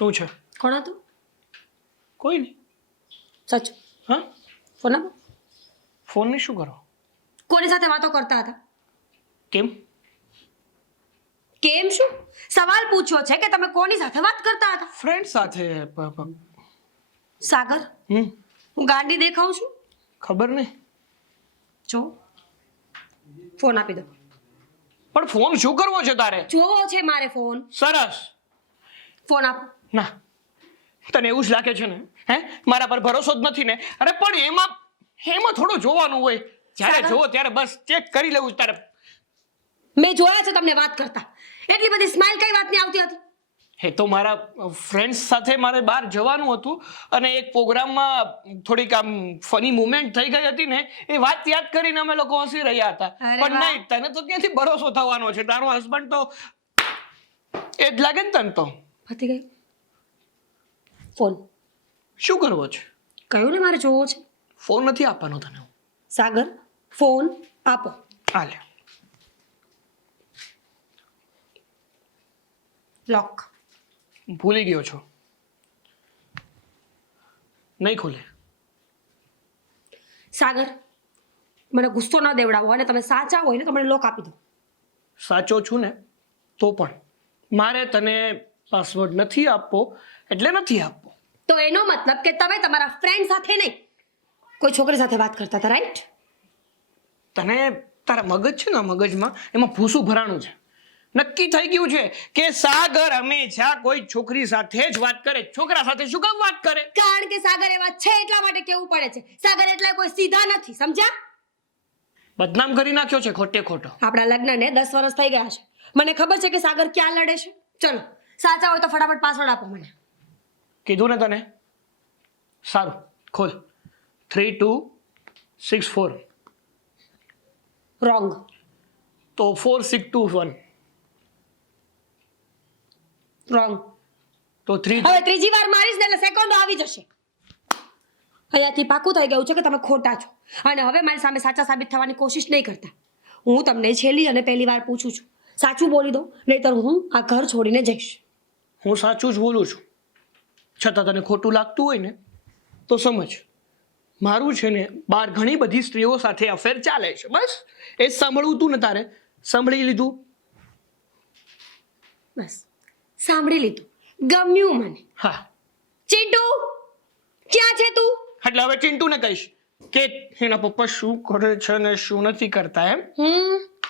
શું છે? કોણ હતું? કોઈ નહીં. સાચું? હા, ફોન આપો. ફોનની શું કરો? કોની સાથે વાતો કરતા હતા? કેમ? કેમ શું? સવાલ પૂછ્યો છે કે તમે કોની સાથે વાત કરતા હતા? ફ્રેન્ડ સાથે. સાગર, હું ગાંડી દેખાઉં છું? ખબર નહીં. જો ફોન આપી દો. પણ ફોન શું કરવો છે તારે? જોવો છે મારે ફોન. સરસ. ફોન આપો. ના, તને એવું જ લાગે છે ને? હે, મારા પર ભરોસો જ નથી ને? અરે પણ એમાં થોડું જોવાનું હોય. જ્યારે જોવો ત્યારે બસ ચેક કરી લેવું તારે. મેં જોયા છે તમને વાત કરતા. એટલી બધી સ્માઈલ કઈ વાતની આવતી હતી? હે તો મારા ફ્રેન્ડ્સ સાથે મારે બહાર જવાનું હતું અને એક પ્રોગ્રામમાં થોડીક આમ ફની મુમેન્ટ થઈ ગઈ હતી ને, એ વાત યાદ કરીને અમે લોકો હસી રહ્યા હતા. પણ નહીં, તને તો ક્યાંથી ભરોસો થવાનો છે? તારો હસબન્ડ તો એ જ લાગે ને તને તો. પતી ગયું. ફોન શું કરવો છે? કયું ને મારે જોવો છે. ફોન નથી આપવાનો તને. સાગર, ફોન આપો. હાલે. લોક. ભૂલી ગયો છો? નહીં ખુલે. સાગર, મને ગુસ્સો ન દેવડાવો અને તમે સાચા હોય ને તો મને લોક આપી દો. સાચો છું ને તો પણ મારે તને પાસવર્ડ નથી આપવો એટલે નથી આપવો. તો એનો મતલબ કે તમે તમારા ફ્રેન્ડ સાથે નહીં, કોઈ છોકરી સાથે વાત કરતા હતા, રાઈટ? તને તારા મગજ છે ને, મગજમાં એમાં ભૂસું ભરાણું છે. નક્કી થઈ ગયું છે કે સાગર હંમેશા કોઈ છોકરી સાથે જ વાત કરે. છોકરા સાથે શું કામ વાત કરે? કારણ કે સાગર એવા છે એટલા માટે કેવું પડે છે. સાગર એટલા કોઈ સીધા નથી, સમજ્યા? બદનામ કરી નાખ્યો છે ખોટે ખોટો. આપણા લગ્નને 10 વર્ષ થઈ ગયા છે. મને ખબર છે કે સાગર ક્યાં લડે છે. ચલો, સાચા હોય તો ફટાફટ પાસવર્ડ આપો મને. કીધું ને તને. સારું, ખોલ. 3264. રોંગ. તો 4621. રોંગ. તો 3. હવે ત્રીજી વાર મારીશ ને એટલે સેકન્ડો આવી જશે. અહીંયાથી પાકું થઈ ગયું છે કે તમે ખોટા છો અને હવે મારી સામે સાચા સાબિત થવાની કોશિશ નહીં કરતા. હું તમને છેલ્લી અને પહેલી વાર પૂછું છું, સાચું બોલી દો, નહીતર હું આ ઘર છોડીને જઈશ. હું સાચું જ બોલું છું. છતાં તને ખોટું લાગતું હોય ને તો સમજ, મારું છે ને બહાર ઘણી બધી સ્ત્રીઓ સાથે અફેર ચાલે છે. બસ એ જ સાંભળવું તું ને તારે. સાંભળી લીધું? બસ સાંભળી લીધું, ગમ્યું મને. હા. ચિંટુ, ક્યાં છે તું? એટલે હવે ચિંટુને કહીશ કે એના પપ્પા શું કરે છે ને શું નથી કરતા એમ.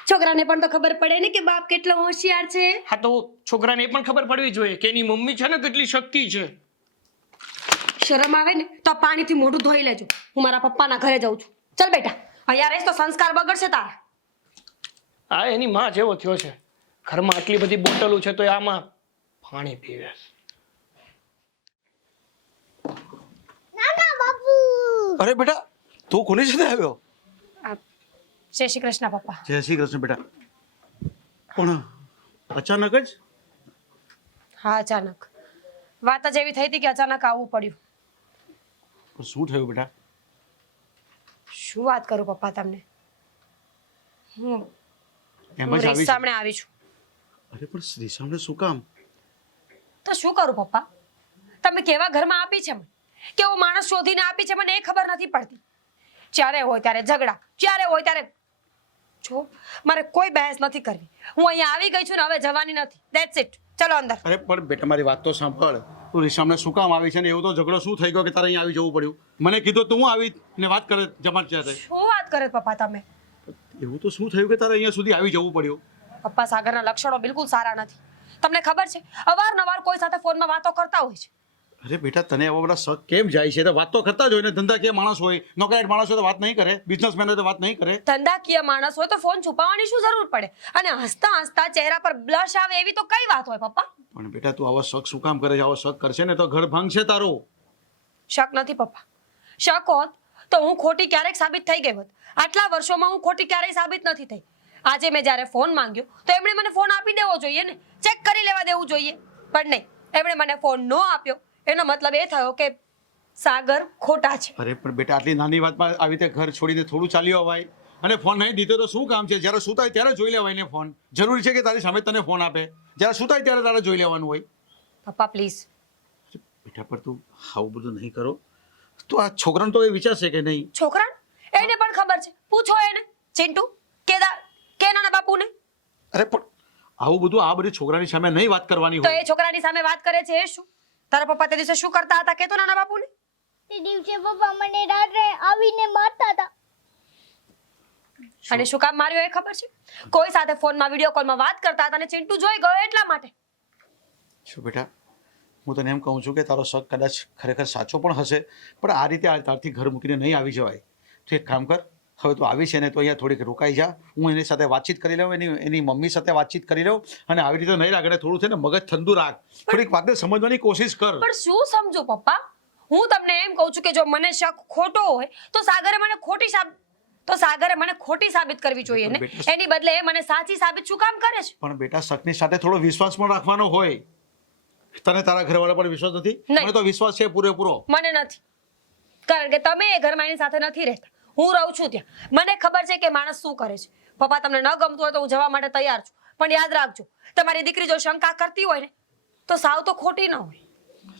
છોકરાને પણ તો ખબર પડે ને કે બાપ કેટલો હોશિયાર છે. હા, તો છોકરાને એ પણ ખબર પડવી જોઈએ કે એની મમ્મી છે ને કેટલી શક્તિ છે. શરમ આવે ને તો પાણીથી મોઢું ધોઈ લેજો. હું મારા પપ્પાના ઘરે જાઉં છું. ચાલ બેટા, અહીંયા રહીશ તો સંસ્કાર બગડશે તારા. હા, એની માં જેવો થયો છે. ઘરમાં આટલી બધી બોટલો છે તો આમાં પાણી પીવે. અરે બેટા, તું કોની સાથે આવ્યો? જય શ્રી કૃષ્ણ પપ્પા. જય શ્રી કૃષ્ણ બેટા. પણ અચાનક જ? હા, અચાનક. વાત જ એવી થઈ હતી કે અચાનક આવવું પડ્યું. શું થયું બેટા? શું વાત કરું પપ્પા તમને. હું એમ જ આવી સામે આવી છું. અરે પણ શ્રી સામે શું કામ? તો શું કરું પપ્પા? તમે કેવા ઘરમાં આપી છે મને, કેવો માણસ શોધીને આપી છે મને એ ખબર નથી પડતી. જ્યારે હોય ત્યારે ઝઘડા, જ્યારે હોય ત્યારે જો મારે કોઈ બહેસ નથી કરવી. હું અહીંયા આવી ગઈ છું ને હવે જવાની નથી. That's it. ચલો અંદર. અરે પણ બેટા મારી વાત તો સાંભળ. તું રીસામને શું કામ આવી છે ને એવો તો ઝઘડો શું થઈ ગયો કે તારે અહીંયા આવી જવું પડ્યું? મને કીધું તું આવી ને વાત કરે જમાર છે. શું વાત કરે પપ્પા તમે? એવું તો શું થયું કે તારે અહીંયા સુધી આવી જવું પડ્યું? પપ્પા, સાગરના લક્ષણો બિલકુલ સારા નથી. તમને ખબર છે અવારનવાર કોઈ સાથે ફોનમાં વાતો કરતા હોય છે. અરે બેટા, તને આવા બધા શક કેમ જાય છે? તો વાત તો કરતા જ હોય ને. ધંધાકીય માણસ હોય, નોકરિયાત માણસ હોય તો વાત નહીં કરે, બિઝનેસમેન હોય તો વાત નહીં કરે. ધંધાકીય માણસ હોય તો ફોન છુપાવવાની શું જરૂર પડે? અને હસતા હસતા ચહેરા પર બ્લશ આવે એવી તો કઈ વાત હોય પપ્પા? પણ બેટા તું આવા શક શું કામ કરે છે? આવો શક કરશે ને તો ઘર ભાંગશે તારો. શક નથી પપ્પા. શક હોત તો હું ખોટી ક્યારેક સાબિત થઈ ગઈ હોત. આટલા વર્ષોમાં હું ખોટી ક્યારેય સાબિત નથી થઈ. આજે મેં જ્યારે ફોન માંગ્યો તો એમણે મને ફોન આપી દેવો જોઈએ ને, ચેક કરી લેવા દેવું જોઈએ. પણ નહીં, એમણે મને ફોન ન આપ્યો. એનો મતલબ એ થયો કે સાગર ખોટા છે. અરે પણ બેટા, આટલી નાની વાતમાં આવી રીતે ઘર છોડીને થોડું ચાલી અવાય? અને ફોન નહીં દીધો તો શું કામ છે? જ્યારે સુતાય ત્યારે જોઈ લેવાય ને ફોન. જરૂરી છે કે તારી સામે તને ફોન આપે? જ્યારે સુતાય ત્યારે તારે જોઈ લેવાનું હોય. પપ્પા પ્લીઝ. બેટા પર તું આવું બધું નહીં કરો. તો આ છોકરાને તો એ વિચારશે કે નહીં? છોકરા એને પણ ખબર છે, પૂછો એને. ચિંટુ કે નાના બાપુને. અરે પણ આવું બધું આ બધી છોકરાની સામે નહીં વાત કરવાની તો હોય. એ છોકરાની સામે વાત કરે છે એ શું? તારા પપ્પા તે દિવસે શું કરતા હતા કે તો નાના બાપુને? તે દિવસે પપ્પા મને રાત્રે આવીને મારતા હતા. અને શું કામ માર્યો એ ખબર છે? કોઈ સાથે ફોનમાં વિડિયો કોલમાં વાત કરતા હતા અને ચિંટુ જોઈ ગયો એટલા માટે. શું બેટા, હું તને એમ કહું છું કે તારો શક કદાચ ખરેખર સાચો પણ હશે, પણ આ રીતે તારથી ઘર મૂકીને નહીં આવી જવાય. તું એક કામ કર, હવે તું આવી છે ને તો અહીંયા થોડીક રોકાઈ જા. હું એની સાથે વાતચીત કરી લઉં, એની મમ્મી સાથે વાતચીત કરી લઉં, અને આવી રીતે નહીં લાગે થોડું છે ને મગજ ઠંડુ રાખ. થોડીક વાતને સમજવાની કોશિશ કર. પણ શું સમજો પપ્પા? હું તમને એમ કહું છું કે જો મને શક ખોટો હોય તો સાગરે મને ખોટી સાબિત કરવી જોઈએ ને. એની બદલે એ મને સાચી સાબિત શું કામ કરે છે? પણ બેટા, શકની સાથે થોડો વિશ્વાસ પણ રાખવાનો હોય. તને તારા ઘરવાળા પર વિશ્વાસ નથી? નહીં. મને તો વિશ્વાસ છે પૂરેપૂરો. મને નથી, કારણ કે તમે એ ઘરમાં એની સાથે નથી રહેતા. હું રહું છું ત્યાં. મને ખબર છે કે માણસ શું કરે છે. પપ્પા તમને ન ગમતું હોય તો હું જવા માટે તૈયાર છું, પણ યાદ રાખજો, તમારી દીકરી જો શંકા કરતી હોય ને તો સાવ તો ખોટી ન હોય.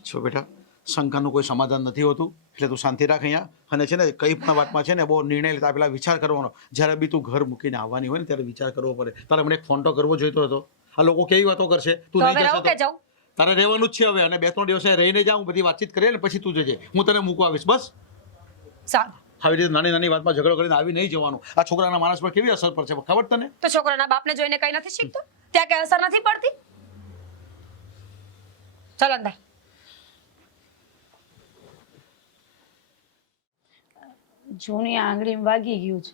છો બેટા, શંકાનું કોઈ સમાધાન નથી હોતું, એટલે તું શાંતિ રાખ અહીંયા. અને છે ને કઈ પણ વાતમાં છે ને બહુ નિર્ણય લેતા પેલા વિચાર કરવાનો. જ્યારે બી તું ઘર મૂકીને આવવાની હોય ને ત્યારે વિચાર કરવો પડે. તારે મને એક ફોન તો કરવો જોઈતો હતો. આ લોકો કેવી વાતો કરશે? તું તો નહીં હવે રહું કે જશે તો જાઉં? તારે રહેવાનું જ છે હવે. અને 2-3 દિવસે રહીને જાઉં, બધી વાતચીત કરીએ ને પછી તું જજે. હું તને મૂકવા આવીશ. બસ સારું. આવી રીતે નાની નાની વાતમાં ઝઘડો કરીને આવી નહીં જવાનું. આ છોકરાના માણસ પર કેવી અસર પડશે ખબર તને? તો છોકરાના બાપને જોઈને કઈ નથી શીખતો? ત્યાં કઈ અસર નથી પડતી? ચાલો અંદર. જૂની આંગળીમાં વાગી ગયું છે.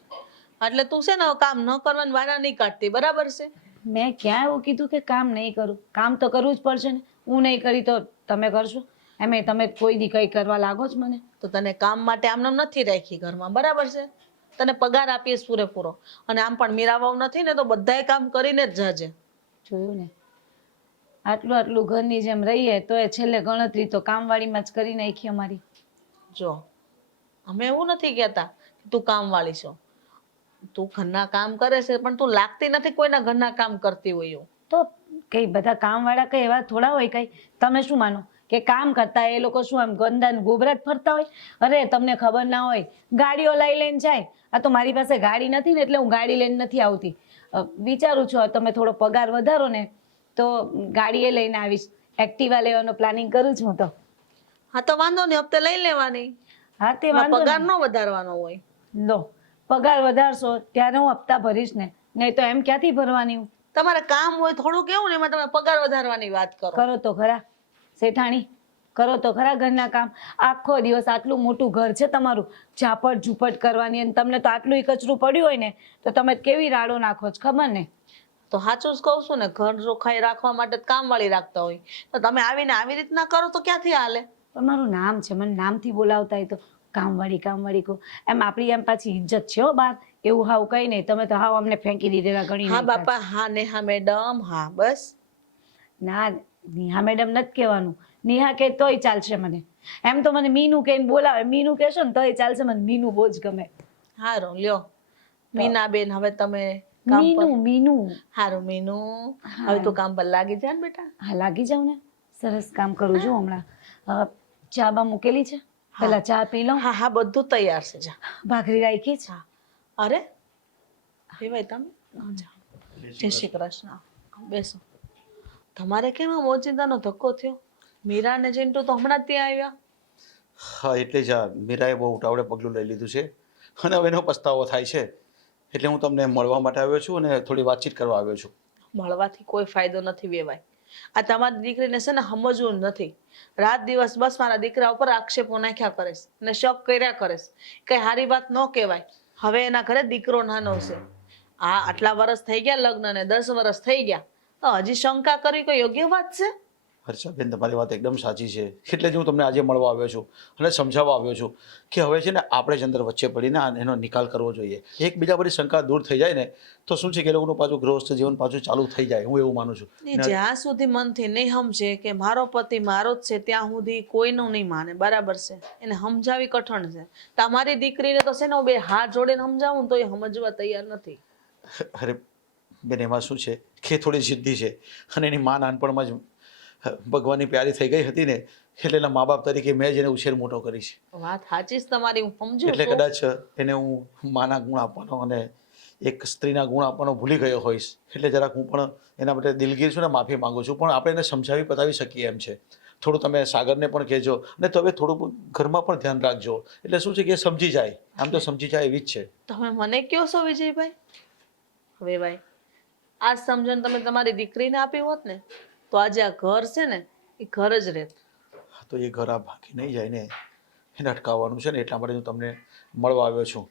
એટલે તું છે ને કામ ન કરવાનું વાના નહીં કાઢતી, બરાબર છે? મેં ક્યાં એવું કીધું કે કામ નહીં કરું? કામ તો કરવું જ પડશે ને. હું નહીં કરી તો તમે કરશો? એમે તમે કોઈ દી કઈ કરવા લાગો જ મને. તો તને કામ માટે આમ નામ નથી રાખી ઘરમાં, બરાબર છે? તને પગાર આપીએ પૂરેપૂરો, અને આમ પણ મીરાવાવ નથી ને તો બધાય કામ કરીને જ જાજે. જોયું ને, આટલું ઘરની જેમ રહીએ તો એ છેલ્લે ગણતરી તો કામવાળીમાં જ કરી નાખી અમારી. જો અમે એવું નથી કહેતા કે તું કામવાળી છો. તું ઘરના કામ કરે છે પણ તું લાગતી નથી કોઈના ઘરના કામ કરતી હોય એવું. તો કઈ બધા કામવાળા કઈ એવા થોડા હોય? કઈ તમે શું માનો કે કામ કરતા એ લોકો શું આમ ગંદા ગોબરાટ ફરતા હોય? અરે તમને ખબર ના હોય, ગાડીઓ લઈને જાય. આ તો મારી પાસે ગાડી નથી ને એટલે હું ગાડી લઈને નથી આવતી. વિચારું છું તમે થોડો પગાર વધારો ને તો ગાડીએ લઈને આવીશ. એક્ટિવા લેવાનો પ્લાનિંગ કરું છું હું તો. હા તો વાંધો નહીં, હપ્તે લઈ લેવાની. હા તે વાંધો પગાર નહીં. ન વધારવાનો હોય. લો, પગાર વધારશો ત્યારે હું હપ્તા ભરીશ ને, નહીં તો એમ ક્યાંથી ભરવાની હું? તમારે કામ હોય થોડું કેવું ને એમાં તમે પગાર વધારવાની વાત કરો. કરો તો ખરા શેઠાણી, કરો તો ખરા ઘરના કામ. આખો દિવસ આટલું મોટું ઘર છે તમારું, ઝાપટ ઝૂપટ કરવાની, અને તમને તો આટલું કચરું પડ્યું હોય ને તો તમે કેવી રાડો નાખો છો ખબર ને? તો સાચું જ કહું છું ને, ઘર ચોખ્ખાઈ રાખવા માટે કામવાળી રાખતા હોય તો તમે આવીને આવી રીતના કરો તો ક્યાંથી હાલે? પણ મારું નામ છે, મને નામથી બોલાવતા હોય તો કામવાળી કહો. એમ આપણી એમ પાછી ઇજ્જત છે હો બાર. એવું હાવ કઈ નહીં, તમે તો હાવ અમને ફેંકી દીધેલા ગણી. હા બાપા, હા નેહા મેડમ, હા બસ. ના, નેહા મેડમ નથી કહેવાનું. નેહા કે તોય ચાલશે મને. એમ તો મને મીનુ કહીને બોલાવે. મીનુ કહેશો ને તોય ચાલશે. મને મીનુ બહુ જ ગમે. હારું લ્યો મીનાબેન, હવે તમે કામ પર. મીનુ. હારું મીનુ, હવે તું કામ પર લાગી જા ને બેટા. હા લાગી જાઉં ને. સરસ કામ કરું છું હમણાં. ચા બા મૂકેલી છે, પેલા ચા પી લઉં. હા હા, બધું તૈયાર છે. જા. ભાખરી રાખી છે. અરે ભાઈ તમે જય શ્રી કૃષ્ણ, બેસો. તમારે કેમ આમ ઓચિંતાનો ધક્કો થયો? મીરા ને ચિંટુ તો હમણાં જ ત્યાં આવ્યા. હા એટલે જ આ મીરાએ બહુ ઉતાવળે પગલું લઈ લીધું છે અને હવે એનો પસ્તાવો થાય છે. એટલે હું તમને મળવા માટે આવ્યો છું અને થોડી વાતચીત કરવા આવ્યો છું. મળવાથી કોઈ ફાયદો નથી વેવાય. આ તમારી દીકરીને છે ને સમજવું નથી. રાત દિવસ બસ મારા દીકરા ઉપર આક્ષેપો નાખ્યા કરે છે અને શક કર્યા કરે છે. કઈ સારી વાત ન કહેવાય. હવે એના ઘરે દીકરો નાનો છે. આટલા વર્ષ થઈ ગયા લગ્ન ને, 10 વર્ષ થઈ ગયા, તો હજી શંકા કરી કોઈ યોગ્ય વાત છે? હર્ષાબેન તમારી વાત એકદમ સાચી છે, એટલે જ હું તમને આજે મળવા આવ્યો છું અને સમજાવવા આવ્યો છું કે હવે છે ને આપણે જ અંદર વચ્ચે પડીને એનો નિકાલ કરવો જોઈએ. એકબીજા બધી શંકા દૂર થઈ જાય ને તો શું છે કે એ લોકોનું પાછું ગૃહસ્થ જીવન પાછું ચાલુ થઈ જાય, હું એવું માનું છું. ને જ્યાં સુધી મનથી નહીં સમજે કે મારો પતિ મારો જ છે ત્યાં સુધી કોઈનું નહીં માને. બરાબર છે, એને સમજાવી કઠણ છે. તમારી દીકરીને તો છે ને હું બે હાથ જોડીને સમજાવું તો એ સમજવા તૈયાર નથી. અરે બેન, એમાં શું છે કે થોડી જિદ્દી છે અને એની મા નાનપણમાં જ ભગવાનની પ્યારી થઈ ગઈ હતી ને, એટલે એના મા બાપ તરીકે મેં જ એને ઉછેર મોટો કરી છે. વાત સાચી છે તમારી, હું સમજુ એટલે છું. કદાચ એને હું માના ગુણ આપવાનો અને એક સ્ત્રીના ગુણ આપવાનો ભૂલી ગયો હોઈશ, એટલે જરાક હું પણ એના માટે દિલગીર છું ને માફી માંગુ છું. પણ આપણે એને સમજાવી પતાવી શકીએ એમ છે. થોડું તમે સાગરને પણ કહેજો અને તમે થોડું ઘરમાં પણ ધ્યાન રાખજો, એટલે શું છે કે એ સમજી જાય. આમ તો સમજી જાય એવી જ છે. તમે મને કહો છો વિજયભાઈ? હવે ભાઈ, આ સમજણ તમે તમારી દીકરીને આપી હોત ને તો આજે આ ઘર છે ને એ ઘર જ રહેત. તો એ ઘર આ ભાગી નહીં જાય ને, એને અટકાવવાનું છે ને, એટલા માટે હું તમને મળવા આવ્યો છું.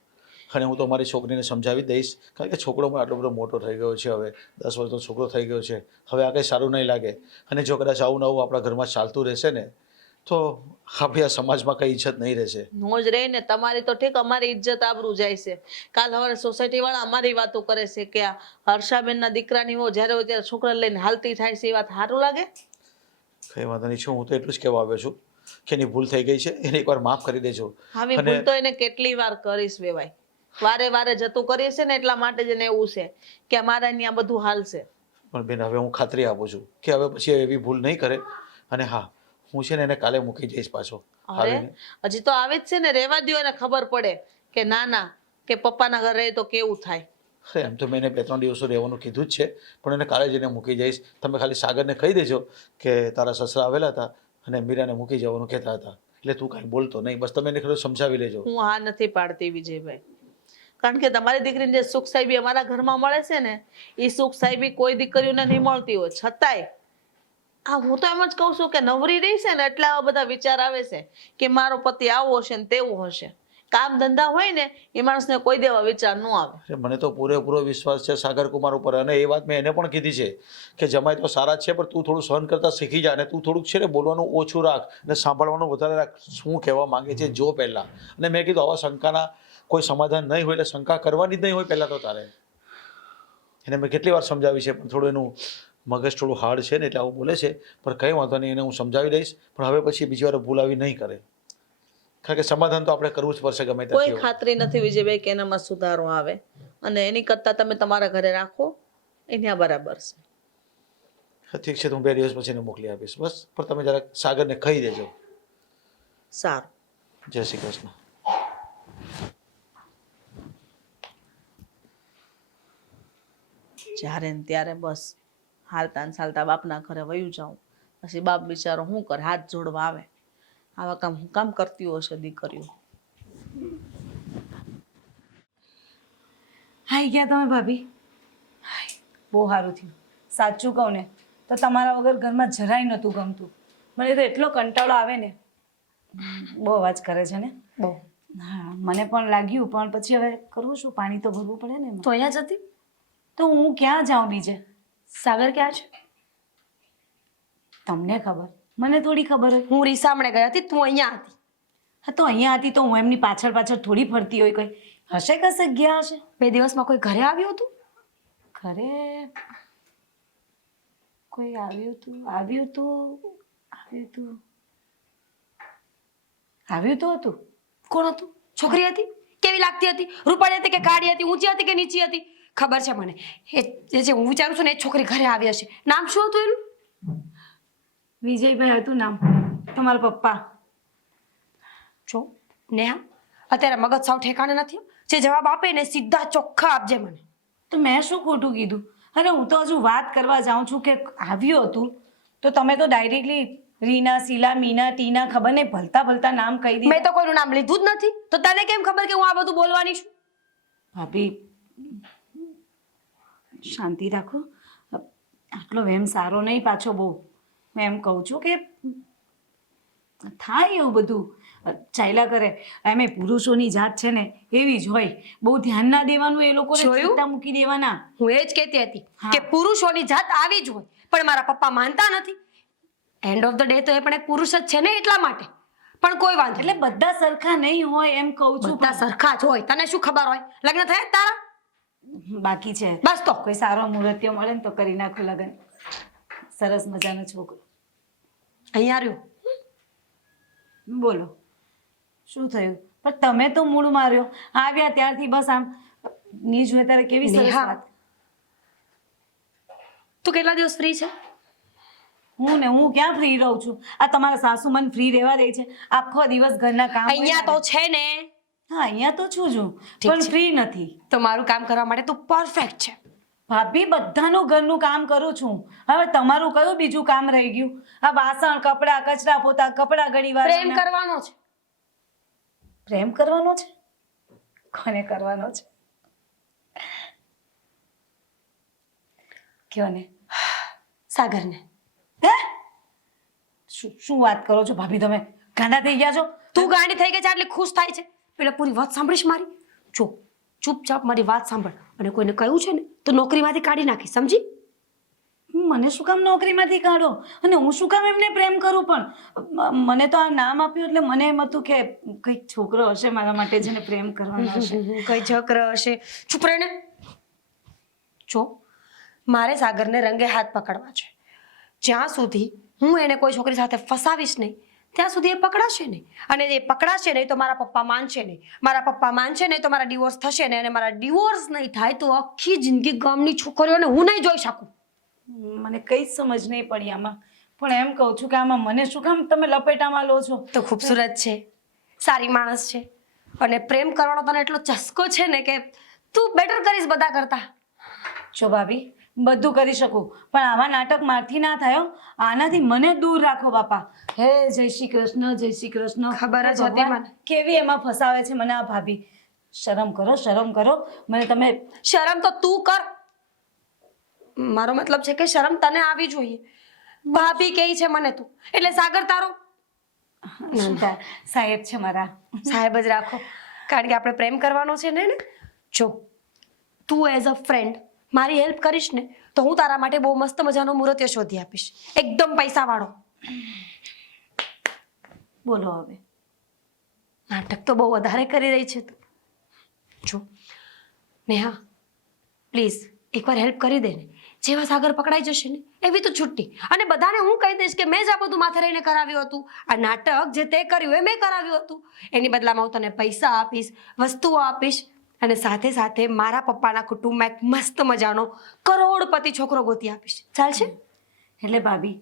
અને હું તો મારી છોકરીને સમજાવી દઈશ, કારણ કે છોકરો પણ આટલો બધો મોટો થઈ ગયો છે, હવે 10 વર્ષનો છોકરો થઈ ગયો છે. હવે આ કંઈ સારું નહીં લાગે. અને જો કદાચ આવું નવું આપણા ઘરમાં ચાલતું રહેશે ને તો આપણી આ સમાજમાં કંઈ ઇજ્જત નહીં રહેશે. નો જ રહી ને તમારી તો ઠીક, અમારી ઇજ્જત આબરૂ જાય છે. કાલ હવે સોસાયટી વાળા અમારી વાતો કરે છે કે આ હર્ષાબેનના દીકરાની હો જ્યારે હોય ત્યારે છોકરા લઈને હાલતી થાય છે. એ વાત સારું લાગે? કંઈ વાંધો નહીં છું, હું તો એટલું જ કહેવા આવ્યો છું કે એની ભૂલ થઈ ગઈ છે, એને એકવાર માફ કરી દેજો. આવી ભૂલ તો એને કેટલી વાર કરીશ વેવાય. વારે વારે જતું કરીએ છે ને એટલા માટે જ એને એવું છે કે અમારા ત્યાં બધું હાલશે. પણ બેન, હવે હું ખાતરી આપું છું કે હવે પછી એવી ભૂલ નહીં કરે. અને હા, હું છે ને એને કાલે મૂકી જઈશ પાછો. અરે હજી તો આવે જ છે ને, રહેવા દ્યો, એને ખબર પડે કે ના ના કે પપ્પાના ઘરે રહે તો કેવું થાય. અરે એમ તો મેં એને 2-3 દિવસો રહેવાનું કીધું જ છે, પણ એને કાલે જ એને મૂકી જઈશ. તમે ખાલી સાગરને કહી દેજો કે તારા સસરા આવેલા હતા અને મીરાને મૂકી જવાનું કહેતા હતા, એટલે તું કાંઈ બોલતો નહીં. બસ તમે એને ખરું સમજાવી લેજો. હું હા નથી પાડતી વિજયભાઈ, કારણ કે તમારી દીકરીને જે સુખ સાહેબી અમારા ઘરમાં મળે છે ને એ સુખ સાહેબી કોઈ દીકરીઓને નહીં મળતી હોય. છતાંય હા, હું તો એમ જ કહું છું કે નવરી રહી છે ને એટલે આવા બધા વિચાર આવે છે કે મારો પતિ આવો હશે ને તેવું હશે. કામ ધંધા હોય ને એ માણસને કોઈ દેવા વિચાર ન આવે. મને તો પૂરેપૂરો વિશ્વાસ છે સાગર કુમાર ઉપર, અને એ વાત મેં એને પણ કીધી છે કે જમાઈ તો સારા જ છે, પણ તું થોડું સહન કરતા શીખી જા અને તું થોડુંક છે ને બોલવાનું ઓછું રાખ અને સાંભળવાનું વધારે રાખ. શું કહેવા માંગે છે જો પહેલા. અને મેં કીધું આવા શંકાના કોઈ સમાધાન નહીં હોય એટલે શંકા કરવાની જ નહીં હોય પહેલાં તો તારે. એને મેં કેટલી વાર સમજાવી છે, પણ થોડું એનું મગજ થોડું હાર્ડ છે ને એટલે આવું બોલે છે. પણ કંઈ વાંધો નહીં, એને હું સમજાવી દઈશ. પણ હવે પછી બીજી વાર ભૂલ આવી નહીં કરે, કારણ કે સમાધાન તો આપણે કરવું જ પડશે ગમે તે. કોઈ ખાતરી નથી વિજયભાઈ કે એનામાં સુધારો આવે, અને એની કરતા તમે તમારા ઘરે રાખો, એના બરાબર છે. ઠીક છે, તો હું 2 દિવસ પછી એને મોકલી આપીશ. બસ, પણ તમે જરાક સાગરને કહી દેજો. સારું. જય શ્રી કૃષ્ણ. જ્યારે ને ત્યારે બસ હાલતા ને ચાલતા બાપના ઘરે વયું જાઉં. પછી બાપ બિચારો શું કરે, હાથ જોડવા આવે. આવા કામ હું કામ કરતી હશે દીકરીઓ. હાઈ ગયા તમે ભાભી? બહુ સારું થયું. સાચું કહું ને તો તમારા વગર ઘરમાં જરાય નહોતું ગમતું. મને તો એટલો કંટાળો આવે ને. બહુ અવાજ કરે છે ને બહુ. હા, મને પણ લાગ્યું, પણ પછી હવે કરવું શું, પાણી તો ભરવું પડે ને. તો અહીંયા જતી તો હું ક્યાં જાઉં બીજે? સાગર ક્યાં છે? તમને ખબર, મને થોડી ખબર હોય. હું રીસામણે ગઈ હતી, તું અહીંયા હતી. હા, તો અહીંયા હતી તો હું એમની પાછળ પાછળ થોડી ફરતી હોય. કોઈ હશે, કશે ગયા હશે. 2 દિવસમાં કોઈ ઘરે આવ્યું હતું? ઘરે કોઈ આવ્યું હતું. કોણ હતું? છોકરી હતી? કેવી લાગતી હતી? રૂપાળી હતી કે કાળી હતી? ઊંચી હતી કે નીચી હતી? ખબર છે મને. એ જે હું વિચારું છું ને એ છોકરી ઘરે આવી હશે. નામ શું હતું એનું? વિજયભાઈ હતું નામ, તમારા પપ્પા. જો નેહા, અત્યારે મગજ સાવ ઠેકાણે નથી. જે જવાબ આપે ને સીધા ચોખ્ખા આપજે મને. તો મેં શું ખોટું કીધું? અરે હું તો હજુ વાત કરવા જાઉં છું કે આવ્યું હતું, તો તમે તો ડાયરેક્ટલી રીના, શીલા, મીના, ટીના, ખબર નહીં ભલતા નામ કહી દીધું. મેં તો કોઈનું નામ લીધું જ નથી. તો તને કેમ ખબર કે હું આ બધું બોલવાની છું? ભાભી શાંતિ રાખો. આટલો વેમ સારો નહીં પાછો બહુ. મેં એમ કહું છું કે થાય એવું બધું ચાલ્યા કરે. એમ પુરુષોની જાત છે ને એવી જ હોય. બહુ ધ્યાન ના દેવાનું, એ લોકોને ચિંતા મૂકી દેવાના. હું એ જ કહેતી હતી કે પુરુષોની જાત આવી જ હોય, પણ મારા પપ્પા માનતા નથી. એન્ડ ઓફ ધ ડે તો એ પણ એક પુરુષ જ છે ને, એટલા માટે. પણ કોઈ વાંધો એટલે બધા સરખા નહીં હોય એમ કહું છું. બધા સરખા જ હોય. તને શું ખબર હોય? લગ્ન થયા તારા? બાકી છે. બસ તો કોઈ સારો મુહૂર્તિયો મળે ને તો કરી નાખું લગ્ન. સરસ મજાનો છોકરો. અહીંયા રહ્યો. બોલો શું થયું? પણ તમે તો મૂળ માર્યો. આવ્યા ત્યારથી બસ આમ ની જોઈએ ત્યારે કેવી સરસ નેહા. વાત. તું કેટલા દિવસ ફ્રી છે? હું ક્યાં ફ્રી રહું છું? આ તમારા સાસુ મને ફ્રી રહેવા દે છે? આખો દિવસ ઘરના કામ હોય અહીંયા તો મારે. છે ને. હા અહીંયા તો છું જ હું, ઠીક પણ છે. ફ્રી નથી. તો મારું કામ કરવા માટે તું પરફેક્ટ છે. ભાભી બધાનું ઘરનું કામ કરું છું. હવે તમારું કયું બીજું કામ રહી ગયું? આ વાસણ, કપડા, કચરા પોતા, કપડા ઘડીવાર પ્રેમ કરવાનો છે. પ્રેમ કરવાનો છે? કોને કરવાનો છે? કયો ને. સાગરને. હે? શું વાત કરો છો ભાભી? તમે ગાંડા થઈ ગયા છો? તું ગાંડી થઈ ગઈ છે એટલે ખુશ થાય છે? પેલા પૂરી વાત સાંભળીશ મારી. જો ચૂપચાપ મારી વાત સાંભળ, અને કોઈને કહ્યું છે ને તો નોકરીમાંથી કાઢી નાખી, સમજી? મને શું કામ નોકરીમાંથી કાઢો? અને હું શું કામ એમને પ્રેમ કરું? પણ મને તો આ નામ આપ્યું એટલે મને એમ હતું કે કંઈક છોકરો હશે મારા માટે જેને પ્રેમ કરવાનો હશે. કઈ ચક્ર હશે. ચૂપ રહીને. જો મારે સાગરને રંગે હાથ પકડવા છે. જ્યાં સુધી હું એને કોઈ છોકરી સાથે ફસાવીશ નહીં ત્યાં સુધી એ પકડાશે નહીં. અને એ પકડાશે નહીં તો મારા પપ્પા માનશે નહીં. મારા પપ્પા માનશે નહીં તો મારા ડિવોર્સ થશે નહીં. અને મારા ડિવોર્સ નહીં થાય તો આખી જિંદગી ગામની છોકરીઓને હું નહીં જોઈ શકું. મને કઈ જ સમજ નહીં પડી આમાં. પણ એમ કહું છું કે આમાં મને શું કામ તમે લપેટામાં લો છો? તો ખૂબસૂરત છે, સારી માણસ છે, અને પ્રેમ કરવાનો તને એટલો ચસ્કો છે ને કે તું બેટર કરીશ બધા કરતા. જો ભાભી બધું કરી શકું, પણ આવા નાટક મારથી ના થાય હો. આનાથી મને દૂર રાખો બાપા. હે જય શ્રી કૃષ્ણ, જય શ્રી કૃષ્ણ. ખબર જ હતી ભગવાન, મને. કેવી એમાં ફસાવે છે મને આ ભાભી. શરમ કરો, શરમ કરો. મને તમે શરમ તો તું કર. મારો મતલબ છે કે શરમ તને આવી જોઈએ. ભાભી કહે છે મને તું, એટલે સાગર તારો શું થાય? સાહેબ છે મારા. સાહેબ જ રાખો, કારણ કે આપણે પ્રેમ કરવાનો છે ને. જો તું એઝ અ ફ્રેન્ડ મારી હેલ્પ કરીશ ને તો હું તારા માટે બહુ મસ્ત મજાનો મુહૂર્ત શોધી આપીશ, એકદમ પૈસા વાળો. બોલો હવે. નાટક તો બહુ વધારે કરી રહી છે તું. જો નેહા પ્લીઝ એકવાર હેલ્પ કરી દે ને. જેવા સાગર પકડાઈ જશે ને એવી તો છુટ્ટી. અને બધાને હું કહી દઈશ કે મેં જ આ બધું માથે રહીને કરાવ્યું હતું. આ નાટક જે તે કર્યું એ મેં કરાવ્યું હતું. એની બદલામાં હું તને પૈસા આપીશ, વસ્તુઓ આપીશ, અને સાથે સાથે મારા પપ્પાના કુટુંબમાં એક મસ્ત મજાનો કરોડપતિ છોકરો ગોતી આપીશ. ચાલશે? એટલે ભાભી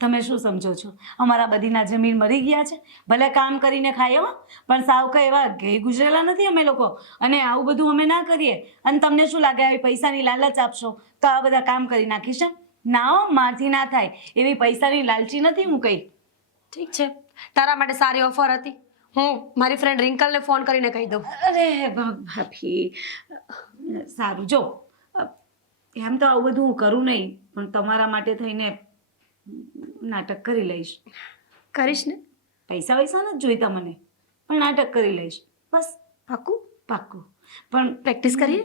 તમે શું સમજો છો? અમારા બધીના જમીન મરી ગયા છે. ભલે કામ કરીને ખાઈએ હો, પણ સાવ કઈ એવા ગઈ ગુજરેલા નથી અમે લોકો. અને આવું બધું અમે ના કરીએ. અને તમને શું લાગે આવી પૈસાની લાલચ આપશો તો આ બધા કામ કરી નાખીશ? ના હો, મારથી ના થાય. એવી પૈસાની લાલચી નથી હું કઈ. ઠીક છે, તારા માટે સારી ઓફર હતી. હું મારી ફ્રેન્ડ રિંકલને ફોન કરીને કહી દઉં. અરે ભાભી સારું. જો એમ તો આવું બધું હું કરું નહીં, પણ તમારા માટે થઈને નાટક કરી લઈશ. કરીશ ને? પૈસા વૈસા નથી જોઈતા મને, પણ નાટક કરી લઈશ બસ. પાક્કું? પાક્કું. પણ પ્રેક્ટિસ કરીએ?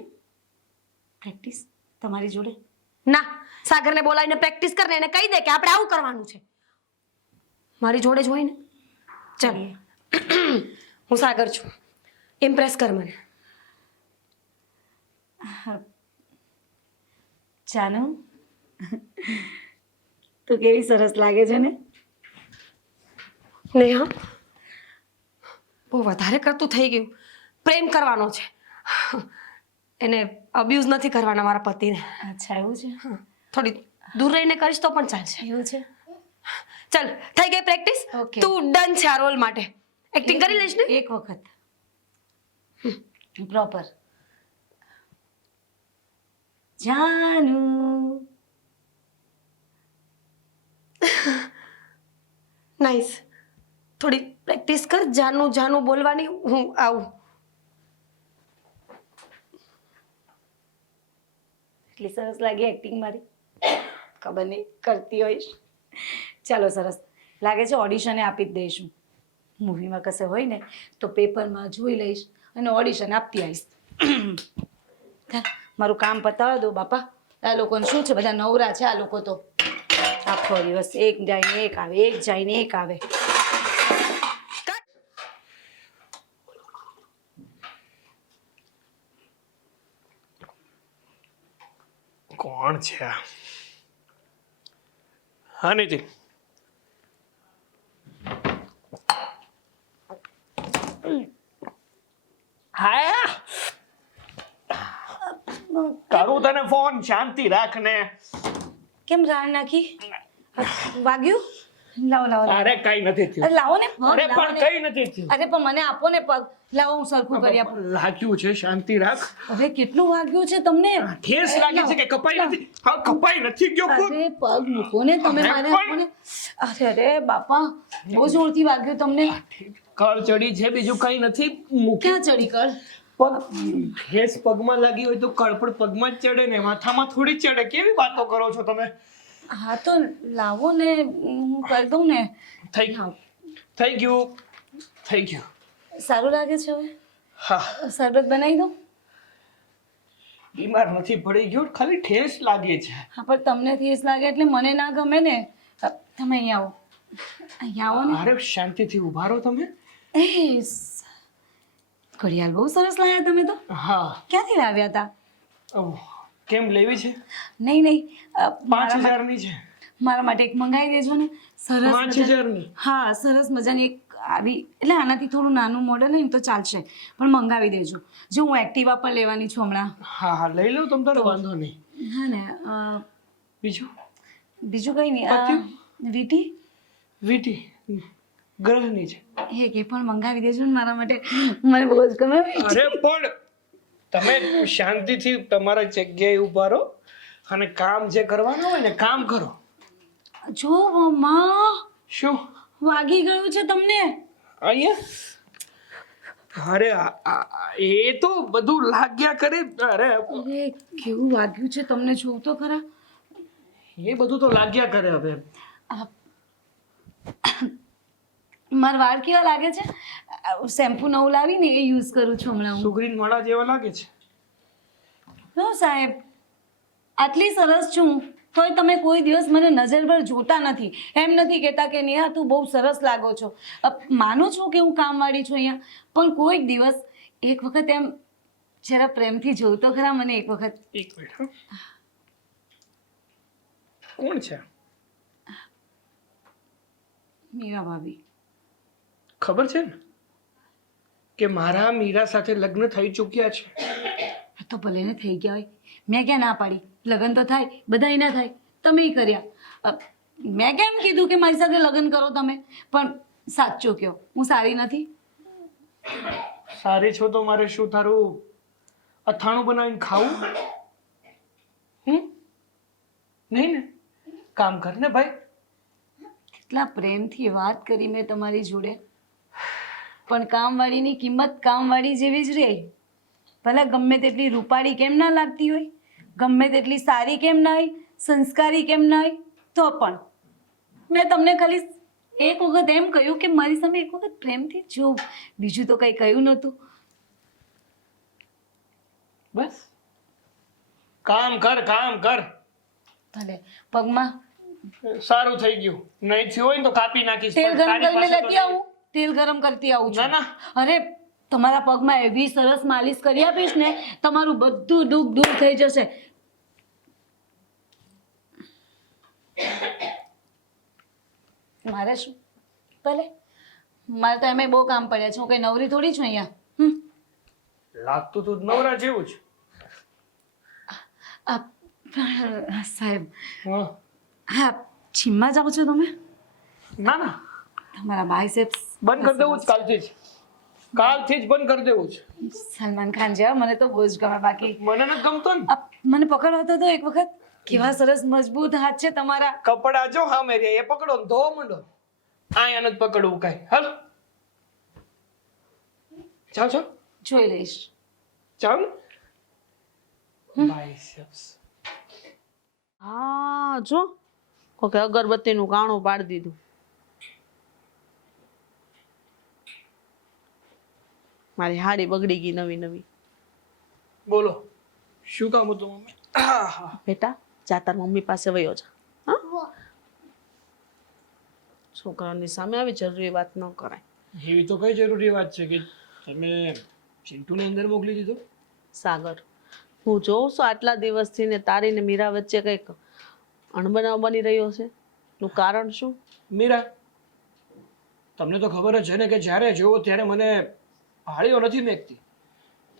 પ્રેક્ટિસ તમારી જોડે? ના, સાગરને બોલાવીને પ્રેક્ટિસ કરને એને કહી દે કે આપણે આવું કરવાનું છે. મારી જોડે જ હોય ને. ચાલ, હું સાગર છું, ઇમ્પ્રેસ કર મને. જાનુ તું કેવી સરસ લાગે છે ને. નેહા બહુ વધારે કરતું થઈ ગયું. પ્રેમ કરવાનો છે, એને અબ્યુઝ નથી કરવાના મારા પતિને. અચ્છા એવું છે. થોડી દૂર રહીને કરીશ તો પણ ચાલશે. એવું છે. ચાલ, થઈ ગઈ પ્રેક્ટિસ. Okay. તું ડન છે આ રોલ માટે. એક્ટિંગ કરી લઈશ ને? એક વખત પ્રોપર. જાનુ નાઈસ. થોડી પ્રેક્ટિસ કર જાનું જાનું બોલવાની. હું આવું. એટલી સરસ લાગી એક્ટિંગ મારી. ખબર નહીં કરતી હોઈશ. ચાલો સરસ લાગે છે. ઓડિશને આપી જ દઈશું. મૂવીમાં કશે હોય ને તો પેપરમાં જોઈ લઈશ અને ઓડિશન આપતી આવીશ. મારું કામ પતાવવા દો બાપા. આ લોકોને શું છે, બધા નવરા છે આ લોકો તો. આખો આખો દિવસ એક જાય ને એક આવે, એક જાય ને એક આવે. કોણ છે આ? હા નીતિ, હા કરું તને ફોન, શાંતિ રાખ ને. કેમ રાડ નાખી? વાગ્યું? લાવો લાવો લાવો. અરે કઈ નથી થયું. અરે લાવો ને પગ, અરે લાવો પણ ને. કઈ નથી થયું. અરે પણ મને આપો ને પગ. લાવો હું સરખું કરી આપું. લાગ્યું છે, શાંતિ રાખ. અરે કેટલું વાગ્યું છે તમને? ઠેસ લાગી છે કે કપાઈ નથી? હા કપાઈ નથી ગયો કોણ? અરે પગ મૂકો ને તમે, અરે મારે પણ- આપો ને. અરે બાપા, બહુ જોરથી વાગ્યું તમને. કળ ચડી છે, બીજું કઈ નથી. મૂકી ક્યાં ચડી કર? પગ ઠેસ પગમાં લાગી હોય તો કળ પણ પગમાં જ ચડે ને, માથામાં થોડી ચડે. કેવી વાતો કરો છો તમે? હા તો લાવો ને, હું કરી દઉં ને. થઈ ગયું, થઈ ગયું, થઈ ગયું. સારું લાગે છે હવે? હા, શરબત બનાવી દઉં? બીમાર નથી પડી ગયો, ખાલી ઠેસ લાગે છે. હા પણ તમને ઠેસ લાગે એટલે મને ના ગમે ને. તમે અહીંયા આવો, અહીંયા આવો ને. અરે શાંતિથી ઊભા રહો તમે. એ ઘડિયાળ બહુ સરસ લાવ્યા તમે તો. હા. ક્યાંથી લાવ્યા હતા? ઓહ, કેમ લેવી છે? નહીં નહીં, 5,000 ની છે. મારા માટે એક મંગાવી દેજો ને. સરસ 5,000 ની? હા સરસ મજાની એક આવી, એટલે આનાથી થોડું નાનું મોડલ હોય ને તો ચાલશે, પણ મંગાવી દેજો. જો હું એક્ટિવા પર લેવાની છું હમણાં. હા હા લઈ લો તમ તારે, વાંધો નહીં. હા ને બીજું? બીજું કંઈ નહીં. વીટી વીટી ગ્રહની છે. એ કે પણ મંગાવી દેજો ને મારા માટે, મને બહુ જ ગમે. અરે પણ તમે શાંતિથી તમારા જગ્યાએ ઊભા રહો અને કામ જે કરવાનું હોય ને કામ કરો. જો માં શું વાગી ગયું છે તમને? અહીંયા? અરે એ તો બધું લાગ્યા કરે. અરે અરે કેવું વાગ્યું છે તમને, જોવું તો ખરા. એ બધું તો લાગ્યા કરે. હવે મારા વાળ કેવા લાગે છે? શેમ્પુ નવું લાવીને એ યુઝ કરું છું હમણાં હું. સુગરીન માળા જેવા લાગે છે. નો સાહેબ, આટલી સરસ છું તોય તમે કોઈ દિવસ મને નજર પર જોતા નથી. એમ નથી કહેતા કે નેહા તું બહુ સરસ લાગો છો. માનું છું કે હું કામવાળી છું અહીંયા, પણ કોઈક દિવસ એક વખત એમ જરા પ્રેમથી જોવું તો ખરા મને એક વખત. એક મિનિટ હો. કોણ છે? મીરા ભાભી. ખબર છે ને કે મારા મીરા સાથે લગ્ન થઈ ચૂક્યા છે. તો ભલે ને થઈ ગયા હોય, મેં ક્યાં ના પાડી? લગ્ન તો થાય, બધાય ના થાય, તમે કર્યા. મેં કેમ કીધું કે મારી સાથે લગ્ન કરો તમે? પણ સાચું કહો, હું સારી નથી? સારી છો તો મારે શું તારું અથાણું બનાવીને ખાવું? નહીં ને? કામ કર ને ભાઈ. કેટલા પ્રેમથી વાત કરી મેં તમારી જોડે, પણ કામવાળીની કિંમત કામવાળી જેવી જ રહે. ભલે ગમે તેટલી રૂપાળી કેમ ના લાગતી હોય, ગમે તેટલી સારી કેમ ના હોય, સંસ્કારી કેમ ના હોય, તો પણ મેં તમને ખાલી એક વખત એમ કહ્યું કે મારી સામે એક વખત પ્રેમથી જો, બીજું તો કંઈ કહ્યું નહોતું. બસ કામ કર, કામ કર. ભલે પગમાં સારું થઈ ગયું. નહીં થયું હોય ને તો કાપી નાખીશ. તેલ પણ ગરમ તારી કરીને પાસે તો લેતી આવું, તેલ ગરમ કરતી આવું છું. ના, અરે તમારા પગમાં એવી સરસ માલિશ કરી આપીશ ને, તમારું બધું દુઃખ દૂર થઈ જશે. મારે શું? ભલે મારે તો એમાં બહુ કામ પડ્યા છે, હું કઈ નવરી થોડી છું અહીંયા. લાગતું તું નવરા જેવું જ. સાહેબ, હા. હા જીમમાં જાઓ છો તમે? ના ના, તમારા બાયસેપ્સ બંધ કરી દેવું જ કાલથી જ. કાલથી જ બંધ કરી દેવું જ. સલમાન ખાન જેવા મને તો બહુ જ ગમે. બાકી મને નથી ગમતો ને. મને પકડવા તો એક વખત. કેવા સરસ મજબૂત હાથ છે તમારા. કપડા જો સામે રહ્યા એ પકડો ને ધોવા માંડો. આયા નથી પકડવું કાંઈ. હાલ જાઓ છો, જોઈ લઈશ. જાઓ ને. બાયસેપ્સ. હા જો કોકે અગરબત્તીનું કાણું પાડી દીધું. મારી હાડી બગડી ગઈ નવી નવી. બોલો શું કામ હતું મમ્મી? બેટા જા તાર મમ્મી પાસે વયો જા. હા છોકરાની સામે આવી જરૂરી વાત ન કરાય. એવી તો કઈ જરૂરી વાત છે કે તમે ચિંટુને અંદર મોકલી દીધો? સાગર, હું જોઉં છું આટલા દિવસથી ને તારી ને મીરા વચ્ચે કંઈક અણબનાવ બની રહ્યો છે. નું કારણ શું? મીરા, તમને તો ખબર જ છે ને કે જ્યારે જોવો ત્યારે મને ભાળીઓ નથી મેકતી.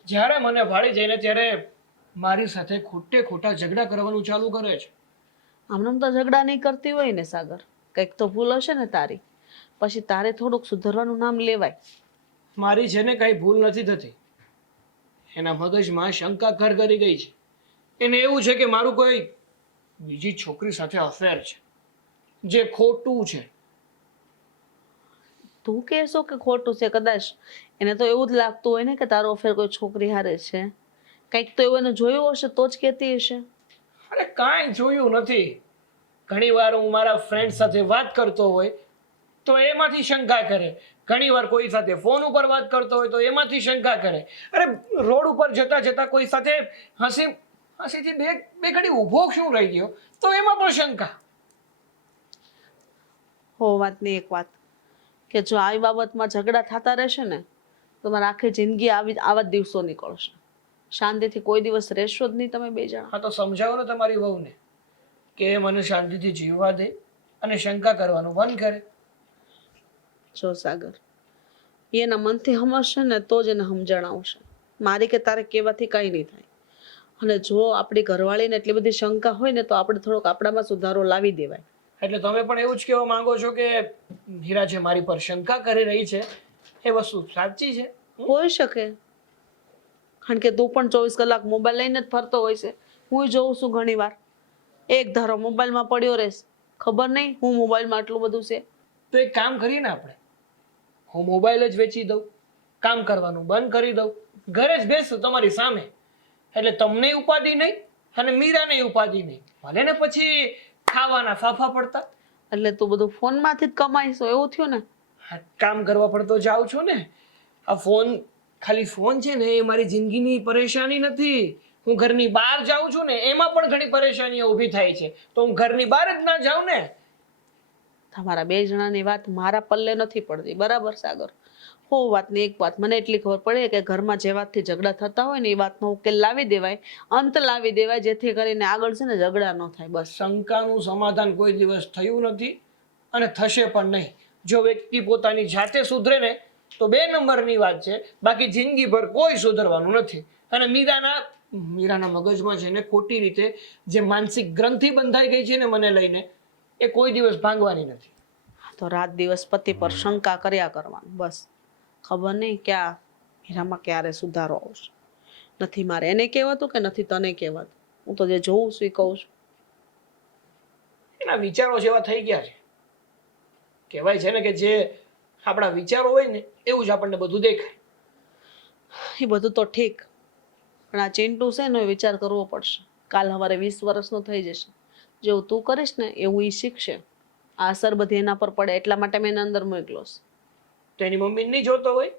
જ્યારે મને ભાળી જઈને ત્યારે મારી સાથે ખોટા ઝઘડા કરવાનું ચાલુ કરે છે. આમનામ તો ઝઘડા નહીં કરતી હોય ને સાગર, કંઈક તો ભૂલ હશે ને તારી. પછી તારે થોડુંક સુધરવાનું નામ લેવાય. મારી છે ને કઈ ભૂલ નથી થતી. એના મગજમાં શંકા ઘર કરી ગઈ છે. એને એવું છે કે મારું કોઈ બીજી છોકરી સાથે અફેર છે, જે ખોટું છે. તું કહેશો કે ખોટું છે? કદાચ એને તો એવું જ લાગતું હોય ને કે તારો અફેર કોઈ છોકરી હારે છે. કંઈક તો એવું એને જોયું હશે તો જ કહેતી હશે. અરે કાંઈ જોયું નથી. ઘણી વાર હું મારા ફ્રેન્ડ સાથે વાત કરતો હોય તો એમાંથી શંકા કરે. ઘણી વાર કોઈ સાથે ફોન ઉપર વાત કરતો હોય તો એમાંથી શંકા કરે. અરે રોડ ઉપર જતા જતા કોઈ સાથે હસીથી બે ઘડી ઊભો શું રહી ગયો તો એમાં પણ શંકા. હો વાતની એક વાત કે જો આવી બાબતમાં ઝઘડા થતા રહેશે ને તો મારા આખી જિંદગી આવા જ દિવસો નીકળશે. શાંતિથી કોઈ દિવસ રહેશો જ નહીં તમે બે જણા. હા તો સમજાવો ને તમારી વહુને કે મને શાંતિથી જીવવા દે અને શંકા કરવાનું બંધ કરે. જો સાગર, એના મનથી સમજશે ને તો જ એને સમજણ આવશે. મારી કે તારે કહેવાથી કંઈ નહીં થાય. અને જો આપણી ઘરવાળીને એટલી બધી શંકા હોય ને તો આપણે થોડોક આપણામાં સુધારો લાવી દેવાય. એટલે તમે પણ એવું જ કહેવા માંગો છો કે હીરા જે મારી પર શંકા કરી રહી છે એ વસ્તુ સાચી છે? હોઈ શકે, કારણ કે તું પણ 24 કલાક મોબાઈલ લઈને જ ફરતો હોય છે. હું જોઉં છું ઘણી વાર એક ધારો મોબાઈલમાં પડ્યો રહેશ. ખબર નહીં હું મોબાઈલમાં આટલું બધું છે. તો એક કામ કરીએ ને આપણે, હું મોબાઈલ જ વેચી દઉં, કામ કરવાનું બંધ કરી દઉં, ઘરે જ બેસું તમારી સામે. એટલે તમને ઉપાધિ નહીં અને મીરાને ઉપાધિ નહીં. ભલે ને પછી ખાવાના ફાફા પડતા. એટલે તું બધું ફોનમાંથી જ કમાઈશો એવું થયું ને? હા, કામ કરવા પડતો જાઉં છું ને. આ ફોન, ખાલી ફોન છે ને એ મારી જિંદગીની પરેશાની નથી. હું ઘરની બહાર જાઉં છું ને એમાં પણ ઘણી પરેશાનીઓ ઊભી થાય છે તો હું ઘરની બહાર જ ના જાઉં ને. તમારા બે જણાની વાત મારા પલ્લે નથી પડતી, બરાબર સાગર? હો વાતની એક વાત મને એટલી ખબર પડે કે ઘરમાં જે વાતથી ઝઘડા થતા હોય ને એ વાતનો ઉકેલ લાવી દેવાય, અંત લાવી દેવાય, જેથી કરીને આગળ છે ને ઝઘડા ન થાય. બસ. શંકાનું સમાધાન કોઈ દિવસ થયું નથી અને થશે પણ નહીં. જો વ્યક્તિ પોતાની જાતે સુધરે ને તો 2 નંબરની વાત છે, બાકી જિંદગીભર કોઈ સુધરવાનું નથી. અને મીરાના મગજમાં છે ને ખોટી રીતે જે માનસિક ગ્રંથિ બંધાઈ ગઈ છે ને મને લઈને, એ કોઈ દિવસ ભાંગવાની નથી. તો રાત દિવસ પતિ પર શંકા કર્યા કરવાનું બસ. ખબર નહીં ક્યાં હીરામાં ક્યારે સુધારો આવશે. નથી મારે એને કહેવાતું કે નથી તને કહેવાતું. હું તો જે જોઉં છું એ કહું છું. એના વિચારો જેવા થઈ ગયા છે. કહેવાય છે ને કે જે આપણા વિચારો હોય ને એવું જ આપણને બધું દેખાય. એ બધું તો ઠીક, પણ આ ચિંટુ છે ને એ વિચાર કરવો પડશે. કાલ સવારે 20 વર્ષનો થઈ જશે. જેવું તું કરીશ ને એવું એ શીખશે. આ અસર બધી એના પર પડે એટલા માટે મેં એને અંદર મોકલો છે. તો એની મમ્મી નહીં જોતો હોય,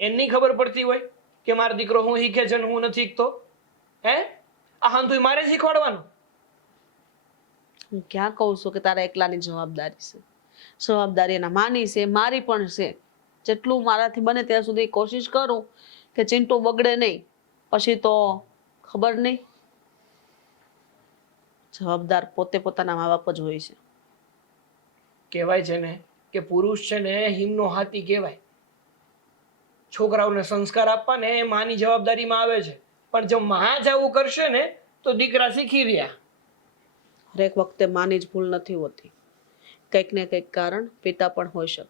એની ખબર પડતી હોય કે મારો દીકરો હું શીખે છે ને હું નથી શીખતો? હે, આ હાંધુય મારે શીખવાડવાનું? હું ક્યાં કહું છું કે તારા એકલાની જવાબદારી છે? જવાબદારી એના માની છે, મારી પણ છે. જેટલું મારાથી બને ત્યાં સુધી કોશિશ કરું કે ચિંટુ બગડે નહીં. પછી તો ખબર નહીં, જવાબદાર પોતે પોતાના મા બાપ જ હોય છે. કહેવાય છે ને કે પુરુષ છે ને હિમનો હાથી કહેવાય. છોકરાઓને સંસ્કાર આપવા ને એ માની જવાબદારીમાં આવે છે, પણ જો માં જ આવું કરશે ને તો દીકરા શીખી રહ્યા. હરેક વખતે માની જ ભૂલ નથી હોતી. કંઈક ને કંઈક કારણ પિતા પણ હોઈ શકે.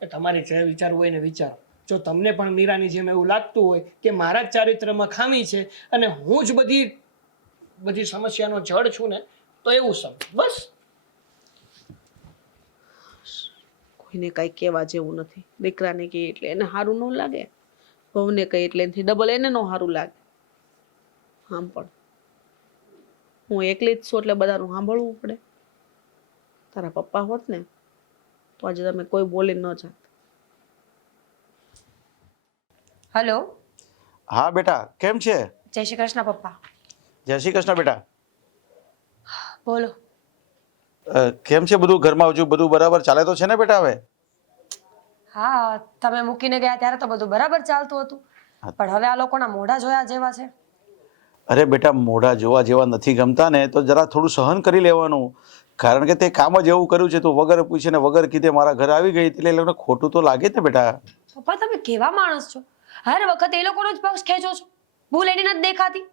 તમારી જે વિચાર હોય ને વિચારો. જો તમને પણ મીરાની જેમ એવું લાગતું હોય કે મારા જ ચારિત્રમાં ખામી છે અને હું જ બધી સમસ્યાનો જડ છું ને તો એવું સમજ બસ. કોઈને કાંઈ કહેવા જેવું નથી. દીકરાને કહે એટલે એને સારું ન લાગે, વહુને કહે એટલે એનાથી ડબલ એને ન સારું લાગે. આમ પણ હું એકલી જ છું એટલે બધાનું સાંભળવું પડે. તારા પપ્પા હોત ને તો આજે તમે કોઈ બોલી ન જાત. હલો, હા બેટા, કેમ છે? જય શ્રી કૃષ્ણ પપ્પા. જય શ્રી કૃષ્ણ બેટા. બોલો. કેમ છે બધું ઘરમાં? હજુ બધું બરાબર ચાલે તો છે ને બેટા હવે? હા, તમે મૂકીને ગયા ત્યારે તો બધું બરાબર ચાલતું હતું, પણ હવે આ લોકોના મોઢા જોયા જેવા છે. અરે બેટા, મોઢા જોવા જેવા નથી ગમતા ને તો જરા થોડું સહન કરી લેવાનું. કારણ કે તે કામ જ એવું કર્યું છે, તું વગર પૂછે ને વગર કીધે મારા ઘરે આવી ગઈ, એટલે એ લોકોને ખોટું તો લાગે જ ને બેટા. પપ્પા, તમે કેવા માણસ છો? હર વખત એ લોકોનો જ પક્ષ ખેંચો છો, ભૂલ એની નથી દેખાતી.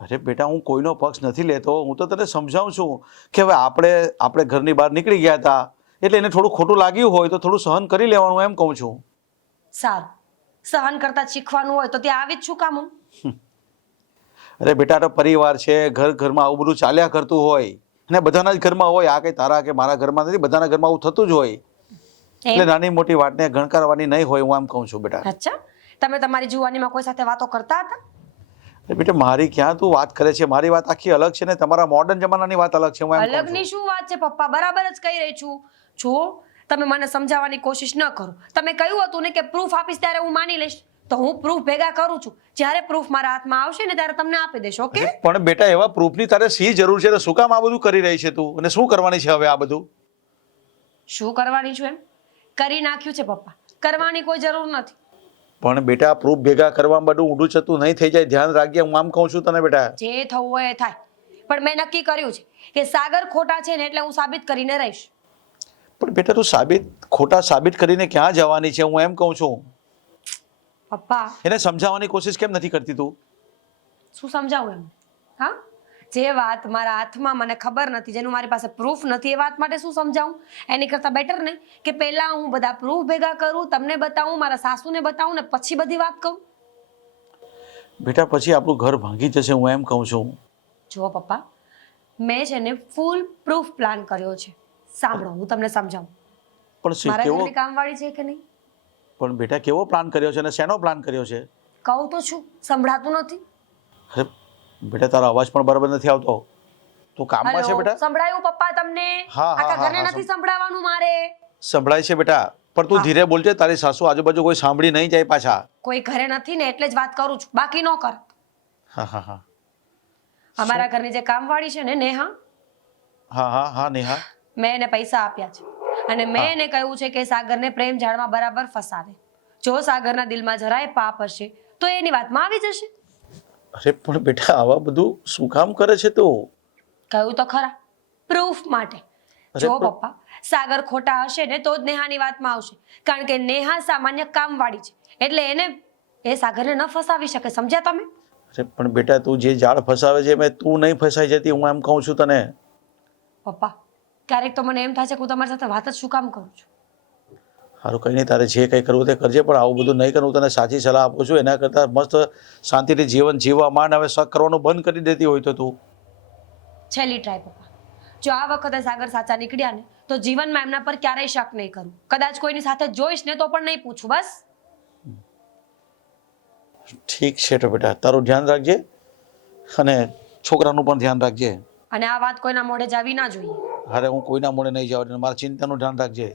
અરે બેટા, હું કોઈનો પક્ષ નથી લેતો. હું તો તને સમજાવું છું કે હવે આપણે ઘરની બહાર નીકળી ગયા હતા એટલે એને થોડું ખોટું લાગ્યું હોય તો થોડું સહન કરી લેવાનું, એમ કહું છું. સારું, સહન કરતા શીખવાનું હોય તો ત્યાં આવી જ શું કામ હું? અરે બેટા, તો પરિવાર છે, ઘરમાં આવું બધું ચાલ્યા કરતું હોય અને બધાના જ ઘરમાં હોય. આ કઈ તારા કે મારા ઘરમાં નથી, બધાના ઘરમાં આવું થતું જ હોય. એટલે નાની મોટી વાતને ગણકારવાની નહીં હોય, હું એમ કહું છું બેટા. અચ્છા, તમે તમારી જુવાનીમાં કોઈ સાથે વાતો કરતા હતા? બેટા, મારી ક્યાં તું વાત કરે છે? મારી વાત આખી અલગ છે ને તમારા મોડર્ન જમાનાની વાત અલગ છે, હું એમ કહું છું. અલગની શું વાત છે પપ્પા? બરાબર જ કહી રહી છું. જો તમે મને સમજાવવાની કોશિશ ન કરો. તમે કહ્યું હતું ને કે પ્રૂફ આપીશ ત્યારે હું માની લઈશ, તો હું પ્રૂફ ભેગા કરું છું. જ્યારે પ્રૂફ મારા હાથમાં આવશે ને ત્યારે તમને આપી દઈશ. ઓકે? પણ બેટા, એવા પ્રૂફની તારે શી જરૂર છે? શું કામ આ બધું કરી રહી છે તું? અને શું કરવાની છે હવે આ બધું? શું કરવાની છું? એમ કરી નાખ્યું છે પપ્પા, કરવાની કોઈ જરૂર નથી. પણ બેટા, પ્રૂફ ભેગા કરવામાં બધું ઊંડું ચતું નહીં થઈ જાય, ધ્યાન રાખજે, હું આમ કહું છું તને બેટા. જે થવું હોય એ થાય, પણ મેં નક્કી કર્યું છે કે સાગર ખોટા છે ને એટલે હું સાબિત કરીને રહીશ. પણ બેટા, તું ખોટા સાબિત કરીને ક્યાં જવાની છે? હું એમ કહું છું. પપ્પા, એને સમજાવવાની કોશિશ કેમ નથી કરતી તું? શું સમજાવું એમ? હા, જે વાત મારા હાથમાં મને ખબર નથી, જેનું મારી પાસે પ્રૂફ નથી, એ વાત માટે શું સમજાવું? એની કરતાં બેટર ને કે પહેલા હું બધા પ્રૂફ ભેગા કરું, તમને બતાવું, મારા સાસુને બતાવું ને પછી બધી વાત કહું. બેટા, પછી આપણું ઘર ભાંગી જશે, હું એમ કહું છું. જો પપ્પા, મેં છે ને ફૂલ પ્રૂફ પ્લાન કર્યો છે. સાંભળો, હું તમને સમજાવું. પણ મારા કેવો? ઘરની કામવાળી છે કે નહીં? પણ બેટા, કેવો પ્લાન કર્યો છે અને શેનો પ્લાન કર્યો છે? કહું તો છું, સંભળાતું નથી. અરે બેટા, તારો અવાજ પણ બરાબર નથી આવતો. તું કામમાં છે હલો, બેટા? સંભળાયું પપ્પા તમને? હા, હા, આખા હા, ઘરને હા, નથી સંભળાવવાનું મારે. સંભળાય છે બેટા, પણ તું ધીરે બોલજે, તારી સાસુ આજુબાજુ કોઈ સાંભળી નહીં જાય પાછા. કોઈ ઘરે નથી ને એટલે જ વાત કરું છું, બાકી ન કર. હા હા હા અમારા ઘરની જે કામવાળી છે ને, નેહા, હા હા હા નેહા, મેં એને પૈસા આપ્યા છે અને મેં એને કહ્યું છે કે સાગરને પ્રેમ જાળમાં બરાબર ફસાવે. જો સાગરના દિલમાં જરાય પાપ હશે તો એની વાતમાં આવી જશે. અરે પણ બેટા, આવા બધું શું કામ કરે છે તું? કહ્યું તો ખરા, પ્રૂફ માટે. જો પપ્પા, સાગર ખોટા હશે ને તો જ નેહાની વાતમાં આવશે, કારણ કે નેહા સામાન્ય કામવાળી છે, એટલે એને એ સાગરને ન ફસાવી શકે. સમજ્યા તમે? અરે પણ બેટા, તું જે જાળ ફસાવે છે એમાં તું નહીં ફસાઈ જતી, હું એમ કહું છું તને. પપ્પા, ક્યારેક તો મને એમ થાય છે કે હું તમારી સાથે વાત જ શું કામ કરું છું. સારું, કંઈ નહીં, તારે જે કંઈ કરવું તે કરજે, પણ આવું બધું નહીં કરવું. તને સાચી સલાહ આપું છું. એના કરતાં મસ્ત શાંતિથી જીવન જીવવા માંડ. હવે શક કરવાનું બંધ કરી દેતી હોય તો તું. છેલ્લી ટ્રાય પપ્પા. જો આ વખતે સાગર સાચા નીકળ્યા ને તો જીવનમાં એમના પર ક્યારેય શક નહીં કરું. કદાચ કોઈની સાથે જોઈશ ને તો પણ નહીં પૂછું. બસ. ઠીક છે તો બેટા, તારું ધ્યાન રાખજે અને છોકરાનું પણ ધ્યાન રાખજે. અને આ વાત કોઈના મોઢે જાવી ના જોઈએ. અરે હું કોઈના મોડે નહીં જાવ, મારા ચિંતાનું ધ્યાન રાખજે.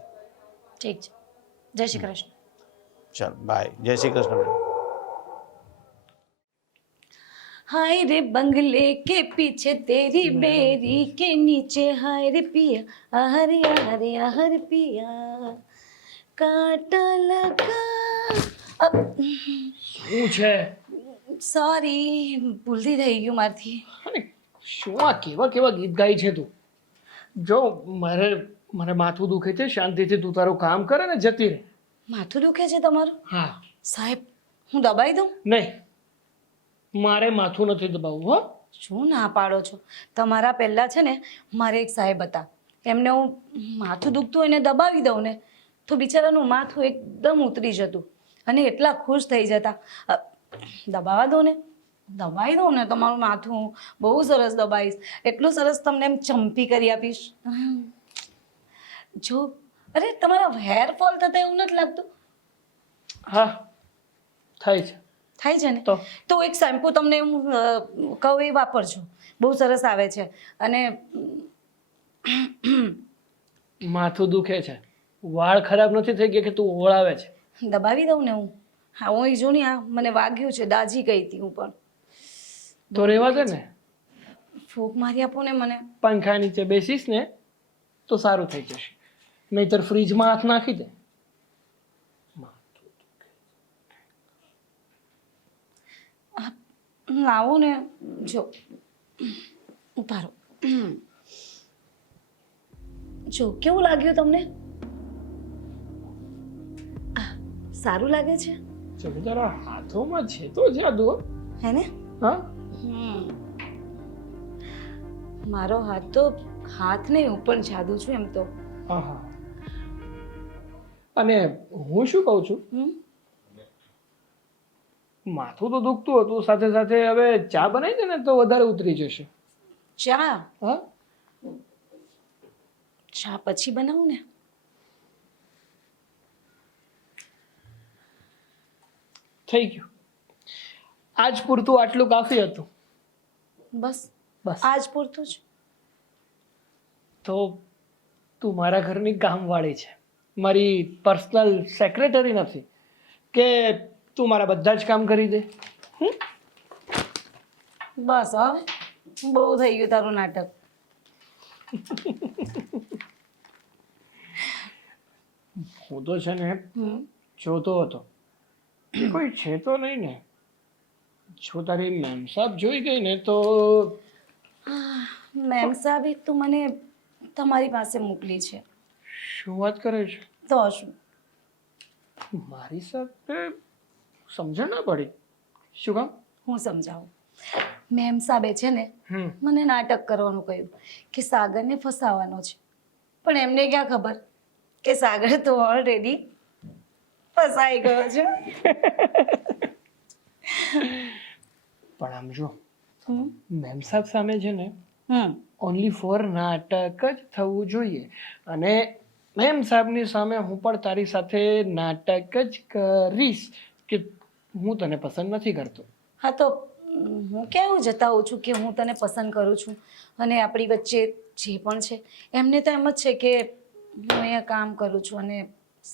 ઠીક છે. જય શ્રી કૃષ્ણ. ચાલ બાય. જય શ્રી કૃષ્ણ બેટા. हाय रे बंगले के पीछे तेरी बेरी के नीचे हाय रे पिया आहरे आहरे आहर पिया कांटा लगा. શું છે? સોરી, ભૂલથી થઈ ગયું મારથી. અરે શું આ કેવા કેવા ગીત ગાય છે તું? જો મારે માથું દુખે છે, શાંતિથી તું તારું કામ કરે ને જતી રહે. માથું દુખે છે તમારું? હા. સાહેબ, હું દબાઈ દઉં? નહીં, મારે માથું નથી દબાવવું. હો, શું ના પાડો છો? તમારા પહેલાં છે ને મારે એક સાહેબ હતા, એમને હું માથું દુખતું એને દબાવી દઉં ને તો બિચારાનું માથું એકદમ ઉતરી જતું અને એટલા ખુશ થઈ જતા. દબાવા દો ને, દબાવી દઉં ને તમારું માથું, બહુ સરસ દબાવીશ, એટલું સરસ તમને એમ ચંપી કરી આપીશ. જો, અરે તમારા હેરફોલ થતા એવું નથી લાગતું? હા થાય છે. થાય છે ને? તો એક શેમ્પુ તમને હું કહું એ વાપરજો, બહુ સરસ આવે છે. અને માથું દુખે છે, વાળ ખરાબ નથી થઈ ગયા કે તું ઓળાવે છે? દબાવી દઉં ને હું? હા, હું જો ને, આ મને વાગ્યું છે, દાજી ગઈ હતી હું પણ. તો રહેવા દે ને, ફૂંક મારી આપો ને મને. પંખા નીચે બેસીશ ને તો સારું થઈ જશે, નહીતર ફ્રીજમાં હાથ નાખી દે. લાવો ને, જો ઉભા રહો. જો કેવું લાગ્યું તમને? સારું લાગે છે જો તારા હાથોમાં છે તો જાદુ હો. હે ને? હા મારો હાથ તો હાથ નહીં, હું પણ જાદુ છું એમ તો. હા. અને હું શું કહું છું, હમ? માથું તો દુખતું હતું, સાથે સાથે હવે ચા બનાવી દે ને તો વધારે ઉતરી જશે. ચા? હા ચા પછી બનાવું ને. થઈ ગયું, આજ પૂરતું આટલું કાફી હતું. બસ બસ આજ પૂરતું જ. તો તું મારા ઘરની કામવાળી છે, મારી પર્સનલ સેક્રેટરી નથી કે તું મારા બધા જ કામ કરી દે. બસ હવે બહુ થઈ ગયું તારું નાટક. હું તો છે ને હમ? જોતો હતો કે કોઈ છે તો નહીં ને. જો તારી મેમ સાહેબ જોઈ ગઈ ને તો મેમ સાહેબે તું મને તમારી પાસે મોકલી છે. શું વાત કરે છે? તો શું? મારી સાથે સમજણ ના પડી. શું કામ? હું સમજાવું. મેમ સાહેબે છે ને મને નાટક કરવાનું કહ્યું કે સાગરને ફસાવાનો છે, પણ એમને ક્યાં ખબર કે સાગર તો ઓલરેડી ફસાઈ ગયો છે. પણ આમ જો હમ? મેમ સાહેબ સામે છે ને હમ. ઓનલી ફોર નાટક જ થવું જોઈએ, અને મેમ સાહેબની સામે હું પણ તારી સાથે નાટક જ કરીશ કે હું તને પસંદ નથી કરતો. હા તો હું કેવું જતાવું છું કે હું તને પસંદ કરું છું, અને આપણી વચ્ચે જે પણ છે એમને તો એમ જ છે કે હું અહીંયા કામ કરું છું અને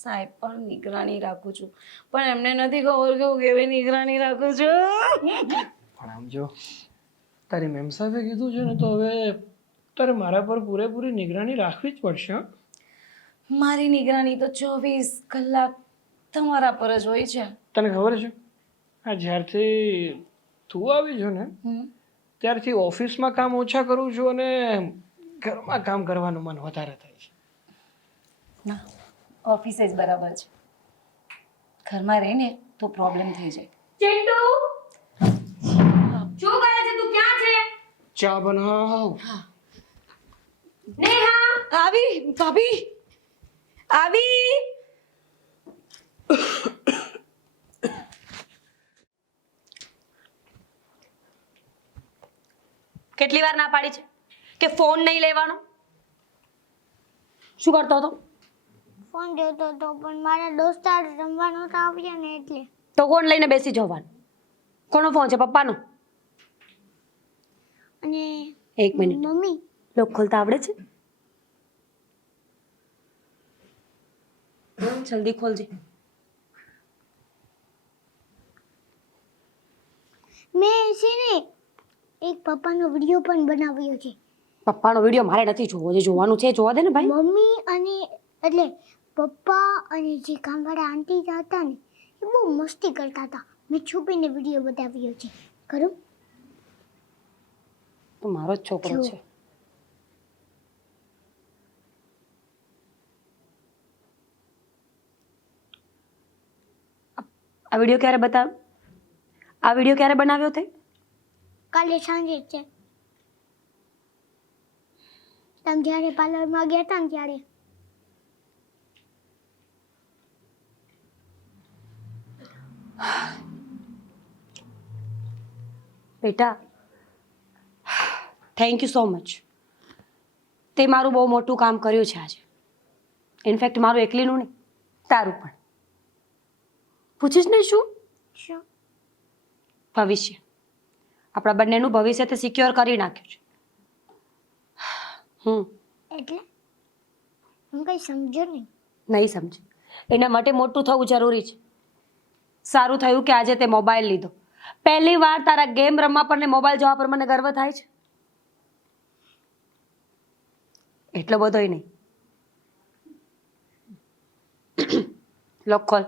સાહેબ પણ નિગરાની રાખું છું, પણ એમને નથી ખબર કે હું કેવી નિગરાની રાખું છું. પણ આમ જો તારી મેમ સાહેબે કીધું છે ને તો હવે તારે મારા પર પૂરેપૂરી નિગરાની રાખવી જ પડશે. હં? મારી નિગરાની તો 24 કલાક તમારા પર જ હોય છે. તને ખબર છે આ જ્યારથી તું આવી છો ને હમ? ત્યારથી ઓફિસમાં કામ ઓછા કરું છું અને ઘરમાં કામ કરવાનું મન વધારે થાય છે. ના, ઓફિસે જ બરાબર છે. ઘરમાં રહીને તો પ્રોબ્લેમ થઈ જાય. ચિંટુ શું કરે છે તું? ક્યાં છે? ચા બનાવ. નેહા આવી ભાભી, આવી. કેટલી વાર ના પાડી છે કે ફોન નહીં લેવાનો? શું કરતો હતો? ફોન જોતો હતો પણ મારા દોસ્તાર રમવાનો તો આવ્યા ને એટલે. તો કોણ લઈને બેસી જવાનું? કોનો ફોન છે? પપ્પાનો? અને એક મિનિટ, મમ્મી લોક ખોલતા આવડે છે? જલ્દી ખોલજે. મેં છે ને એક પપ્પાનો વિડીયો પણ બનાવ્યો છે. પપ્પાનો વિડીયો મારે નથી જોવો, જે જોવાનું છે એ જોવા દે ને ભાઈ. મમ્મી અને એટલે પપ્પા અને જે કામવાળા આંટી હતા ને એ બહુ મસ્તી કરતા હતા. મેં છુપીને વિડીયો બનાવ્યો છે. કરું? તો મારો જ છોકરો જો. છે. આ વિડીયો ક્યારે બતાવ? આ વિડીયો ક્યારે બનાવ્યો તે? કાલે સાંજે જ છે. તમે જ્યારે પાર્લરમાં ગયા હતા ને ત્યારે. બેટા, થેન્ક યુ સો મચ. તે મારું બહુ મોટું કામ કર્યું છે આજે. ઇનફેક્ટ મારું એકલીનું નહીં, તારું પણ. પૂછીશ ને શું? શું? ભવિષ્ય. આપણા બંનેનું ભવિષ્ય તે સિક્યોર કરી નાખ્યું છે. એટલે હું કઈ સમજો નહીં. નહીં સમજે એના માટે મોટું થવું જરૂરી છે. સારું થયું કે આજે તે મોબાઈલ લીધો. પહેલી વાર તારા ગેમ રમવા પર ને મોબાઈલ જોવા પર મને ગર્વ થાય છે. એટલો બધોય નહીં, લોક ખોલ.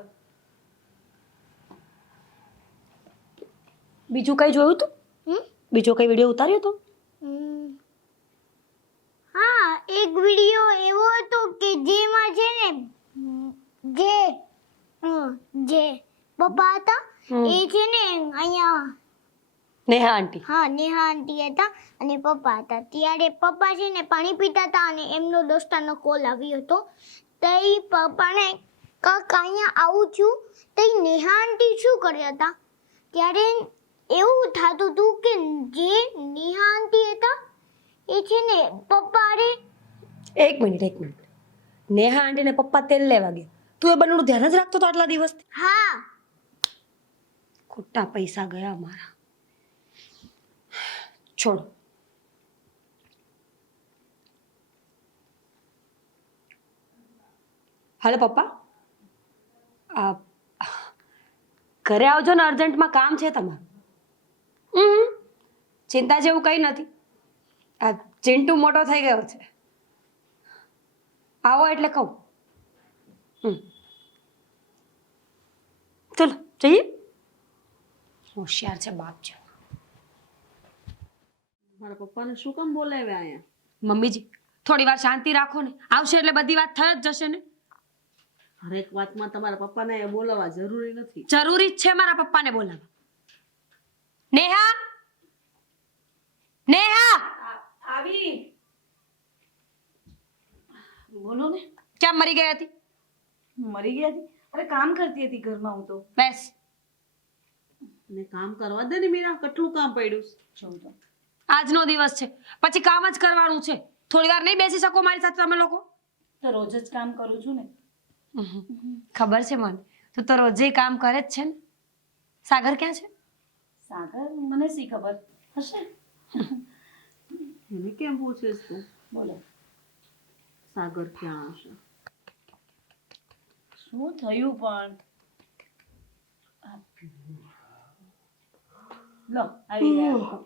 બીજું કઈ જોયું તું? હમ? બીજો કઈ વિડીયો ઉતાર્યો તો? હા, એક વિડિયો એવો હતો કે જેમાં છે ને જે પપ્પા હતા એ છે ને અહીંયા નેહા આંટી. હા નેહા આંટી હતા અને પપ્પા હતા. ત્યારે પપ્પા છે ને પાણી પીતા હતા અને એમનો દોસ્તારનો કોલ આવ્યો હતો. તો એ પપ્પાને કાંઈક અહીંયા આવું છું તો એ નેહા આંટી શું કર્યા હતા ત્યારે એવું થતું હતું કે જે નેહા આંટી હતા એ છે ને પપ્પા રે એક મિનિટ. નેહા આંટી ને પપ્પા તેલ લેવા ગયા. તું એ બંનેનું ધ્યાન જ રાખતો હતો આટલા દિવસથી? હા ખોટા પૈસા ગયા મારા. છોડ. હાલો પપ્પા, ઘરે આવજો ને, અર્જન્ટમાં કામ છે તમારું. ચિંતા જેવું કંઈ નથી. આ ચિંટુ મોટો થઈ ગયો છે. આવો એટલે કહું. ચલો જઈએ. હોશિયાર છે બાપ છે. મારા પપ્પાને શું કામ બોલાવ્યા અહીંયા? મમ્મીજી થોડી વાર શાંતિ રાખો ને. આવશે એટલે બધી વાત થઈ જ જશે ને. હરેક વાતમાં તમારા પપ્પાને અહીંયા બોલાવવા જરૂરી નથી. જરૂરી જ છે મારા પપ્પાને બોલાવવા. નેહા, નેહા, આવી. બોલો ને. ક્યાં મરી ગઈ હતી? મરી ગઈ હતી? અરે કામ કરતી હતી ઘરમાં હું તો. બેસ. ને કામ કરવા દે ને મીરા, કેટલું કામ પડ્યું છે. જોઉં તો. આજનો દિવસ છે, પછી કામ જ કરવાનું છે. થોડી વાર નહીં બેસી શકો મારી સાથે તમે લોકો? તો રોજ જ કામ કરું છું ને. ખબર છે મને, તું તો રોજે કામ કરે જ છે ને. સાગર ક્યાં છે? સાગર મને શી ખબર હશે. એને કેમ પૂછીશ તું? બોલો સાગર ક્યાં હશે? શું થયું પણ? લો આવી ગયા.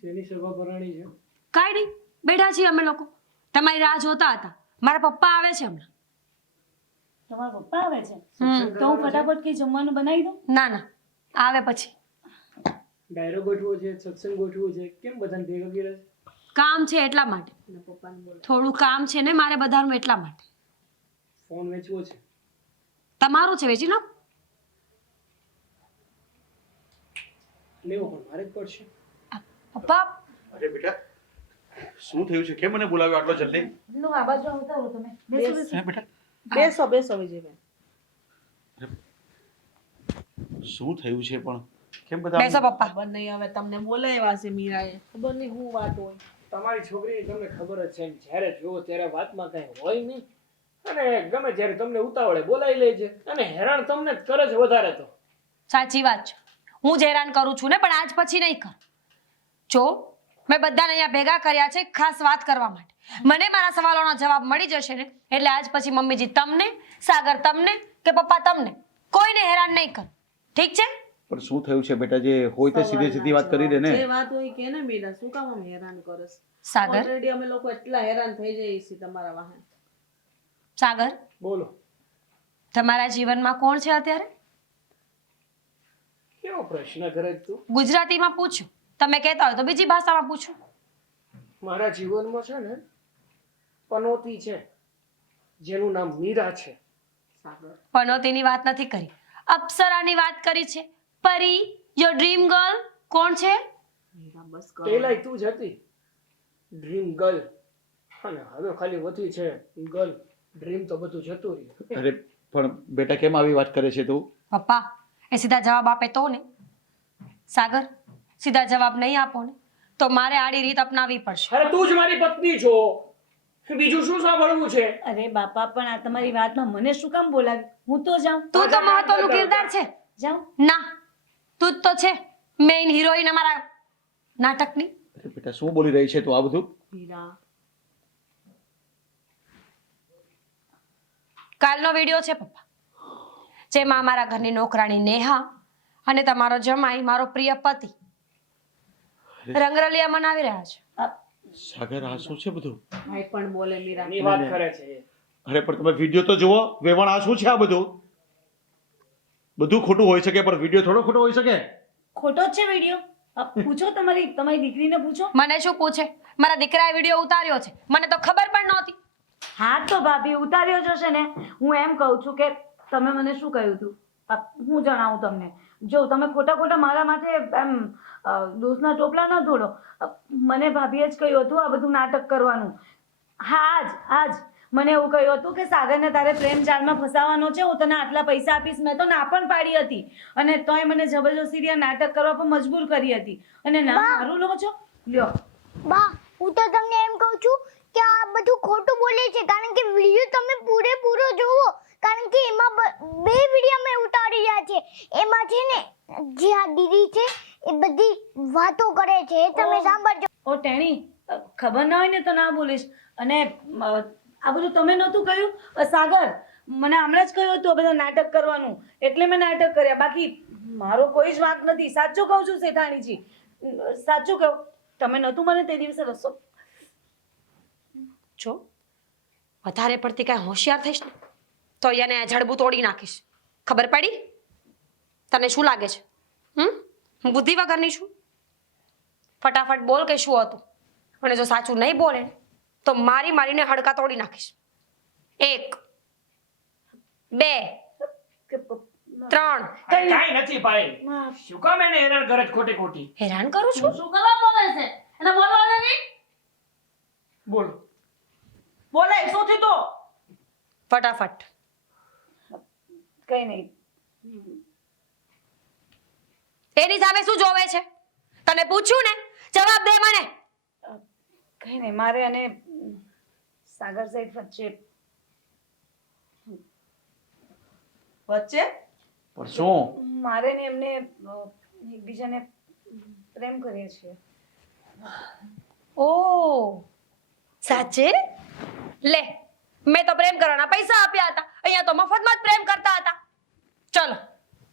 શેની સભા ભરાણી છે? કાંઈ નહીં, બેઠા છીએ અમે લોકો. તમારી રાહ જોતા હતા. મારા પપ્પા આવે છે હમણાં. તમારા પપ્પા આવે છે તો હું ફટાફટ કઈ જમવાનું બનાવી દઉં. ના ના, આવે પછી. ડાયરો ગોઠવો છે, સત્સંગ ગોઠવો છે, કેમ બધાને ભેગા કર્યા છે? કામ છે એટલા માટે. અને પપ્પાને બોલાવ. થોડું કામ છે ને મારે બધાનું એટલા માટે. ફોન વેચવો છે. તમારું છે, વેચી નાખો. લેવો પણ મારે જ પડશે. પપ્પા, અરે બેટા શું થયું છે? કેમ મને બોલાવ્યો આટલો જલ્દી? લો આ બાજુ આવતા રહો તમે. બેસો બેસો. હે બેટા બેસો બેસો વિજયભાઈ. શું થયું છે પણ? કેમ બધા બેસો પપ્પા. ખબર નહીં હવે તમને બોલાવ્યા છે મીરાએ. ખબર નહીં શું વાત હોય. તમારી છોકરીની તમને ખબર જ છે, જ્યારે જુઓ ત્યારે વાતમાં કઈ હોય નહીં અને ગમે ત્યારે તમને ઉતાવળે બોલાવી લે છે અને હેરાન તમને જ કરે છે વધારે તો. સાચી વાત છે. હું જ હેરાન કરું છું ને, પણ આજ પછી નહીં કર. જો મેં બધાને અહીંયા ભેગા કર્યા છે ખાસ વાત કરવા માટે. મને મારા સવાલોનો જવાબ મળી જશે ને એટલે આજ પછી મમ્મીજી તમને, સાગર તમને કે પપ્પા તમને કોઈને હેરાન નહીં કર. ઠીક છે? પણ શું થયું છે બેટા? જે હોય તે સીધી સીધી વાત કરી દે ને. જે વાત હોય કે ને મીરા, શું કામ આમ હેરાન કરે છે? સાગર, ઓલરેડી અમે લોકો એટલા હેરાન થઈ જઈએ છીએ તમારા વાહન. સાગર, બોલો, તમારા જીવનમાં કોણ છે અત્યારે? કેવો પ્રશ્ન કરે છે તું? ગુજરાતીમાં પૂછું, તમે કહેતા હોય તો બીજી ભાષામાં પૂછું. મારા જીવનમાં છે ને પનોતી છે, જેનું નામ મીરા છે. સાગર, પનોતીની વાત નથી કરી, અપ્સરાની વાત કરી છે. પરી, યોર ડ્રીમ ગર્લ કોણ છે? મીરા બસ કરો. પેલાય તું જ હતી ડ્રીમ ગર્લ અને હવે ખાલી વધી છે ગર્લ. ડ્રીમ તો બધું જતું રહ્યું. અરે પણ બેટા કેમ આવી વાત કરે છે તું? પપ્પા એ સીધા જવાબ આપે તો ને. સાગર, સીધા જવાબ નહીં આપો ને તો મારે આડી રીત અપનાવવી પડશે. અરે તું જ મારી પત્ની છો, બીજું શું સાંભળવું છે? અરે બાપા પણ આ તમારી વાતમાં મને શું કામ બોલાવી? હું તો જાઉં. તું તો મહત્વનું કિરદાર છે. જાઉં. ના, તું જ તો છે મેઇન હિરોઈન અમારા નાટકની. અરે બેટા શું બોલી રહી છે તું આ બધું? મીરા, કાલનો વિડીયો છે પપ્પા, જેમાં અમારા ઘરની નોકરાણી નેહા અને તમારો જમાઈ મારો પ્રિય પતિ રંગરલિયા મનાવી રહ્યા છે. સાગર આ શું છે બધું? ભાઈ પણ બોલે મીરા. એની વાત કરે છે. અરે પણ તમે વિડીયો તો જુઓ. વેવાણ આ શું છે આ બધું? બધું ખોટું હોઈ શકે પણ વિડીયો થોડો ખોટો હોઈ શકે? ખોટો જ છે વિડીયો. પૂછો તમારી દીકરીને પૂછો. મને શું પૂછે? મારા દીકરાએ વિડીયો ઉતાર્યો છે, મને તો ખબર પણ નહોતી. હા તો ભાભી ઉતાર્યો જ હશે ને. હું એમ કહું છું કે તમે મને શું કહ્યું હતું? હું જણાવું તમને. જો તમે ખોટા મારા માથે એમ દોષના ટોપલા ન ઢોળો. મને ભાભીએ જ કહ્યું હતું આ બધું નાટક કરવાનું. હા આજ મને એવું કહ્યું હતું કે સાગરને તારે પ્રેમ જાળમાં ફસાવાનો છે, હું તને આટલા પૈસા આપીશ. મેં તો ના પણ પાડી હતી અને તોય મને જબરજસ્તી આ નાટક કરવા પર મજબૂર કરી હતી. અને ના મારું લો છો. લ્યો બા, હું તો તમને એમ કહું છું કે આ બધું ખોટું બોલે છે, કારણ કે વિડીયો તમે પૂરેપૂરો જોવો, કારણ કે એમાં બે વિડીયો મેં ઉતારી રહ્યા છે. એમાં છે ને જે આ દીદી છે એ બધી વાતો કરે છે, એ તમે સાંભળજો. ઓ ટેણી, ખબર ના હોય ને તો ના બોલીશ. અને આ બધું તમે નહોતું કહ્યું? સાગર મને હમણાં જ કહ્યું હતું આ બધા નાટક કરવાનું, એટલે મેં નાટક કર્યા. બાકી મારો કોઈ જ વાંક નથી. સાચું કહું છું શેઠાણીજી, સાચું કહું. તમે નહોતું મને તે દિવસે રસો. જો વધારે પડતી કાંઈ હોશિયાર થઈશ ને તો એને જડબું તોડી નાખીશ. ખબર પડી? તને શું લાગે છે? હું બુદ્ધિ વગરની છું? ફટાફટ બોલ કે શું હતું. અને જો સાચું નહીં બોલે ને તો મારીને હડકા તોડી નાખીશ. 1 2 3. કાંઈ નથી ભાઈ. શું કામ એને હેરાન કરે છે ખોટી? હેરાન કરું છું? શું કરવા બોલે છે? એને બોલવા દે નહીં. બોલો. બોલે શું થયું તો? ફટાફટ. કઈ નહીં. એની સામે શું જોવે છે? તને પૂછ્યું ને, જવાબ દે મને. કઈ નહીં, મારે અને સાગર સાહેબ વચ્ચે પણ શું? મારે ને એમને એકબીજાને પ્રેમ કરીએ છીએ. ઓ સાચે? લે, મેં તો પ્રેમ કરવાના પૈસા આપ્યા હતા, અહીંયા તો મફતમાં જ પ્રેમ કરતા હતા. ચલો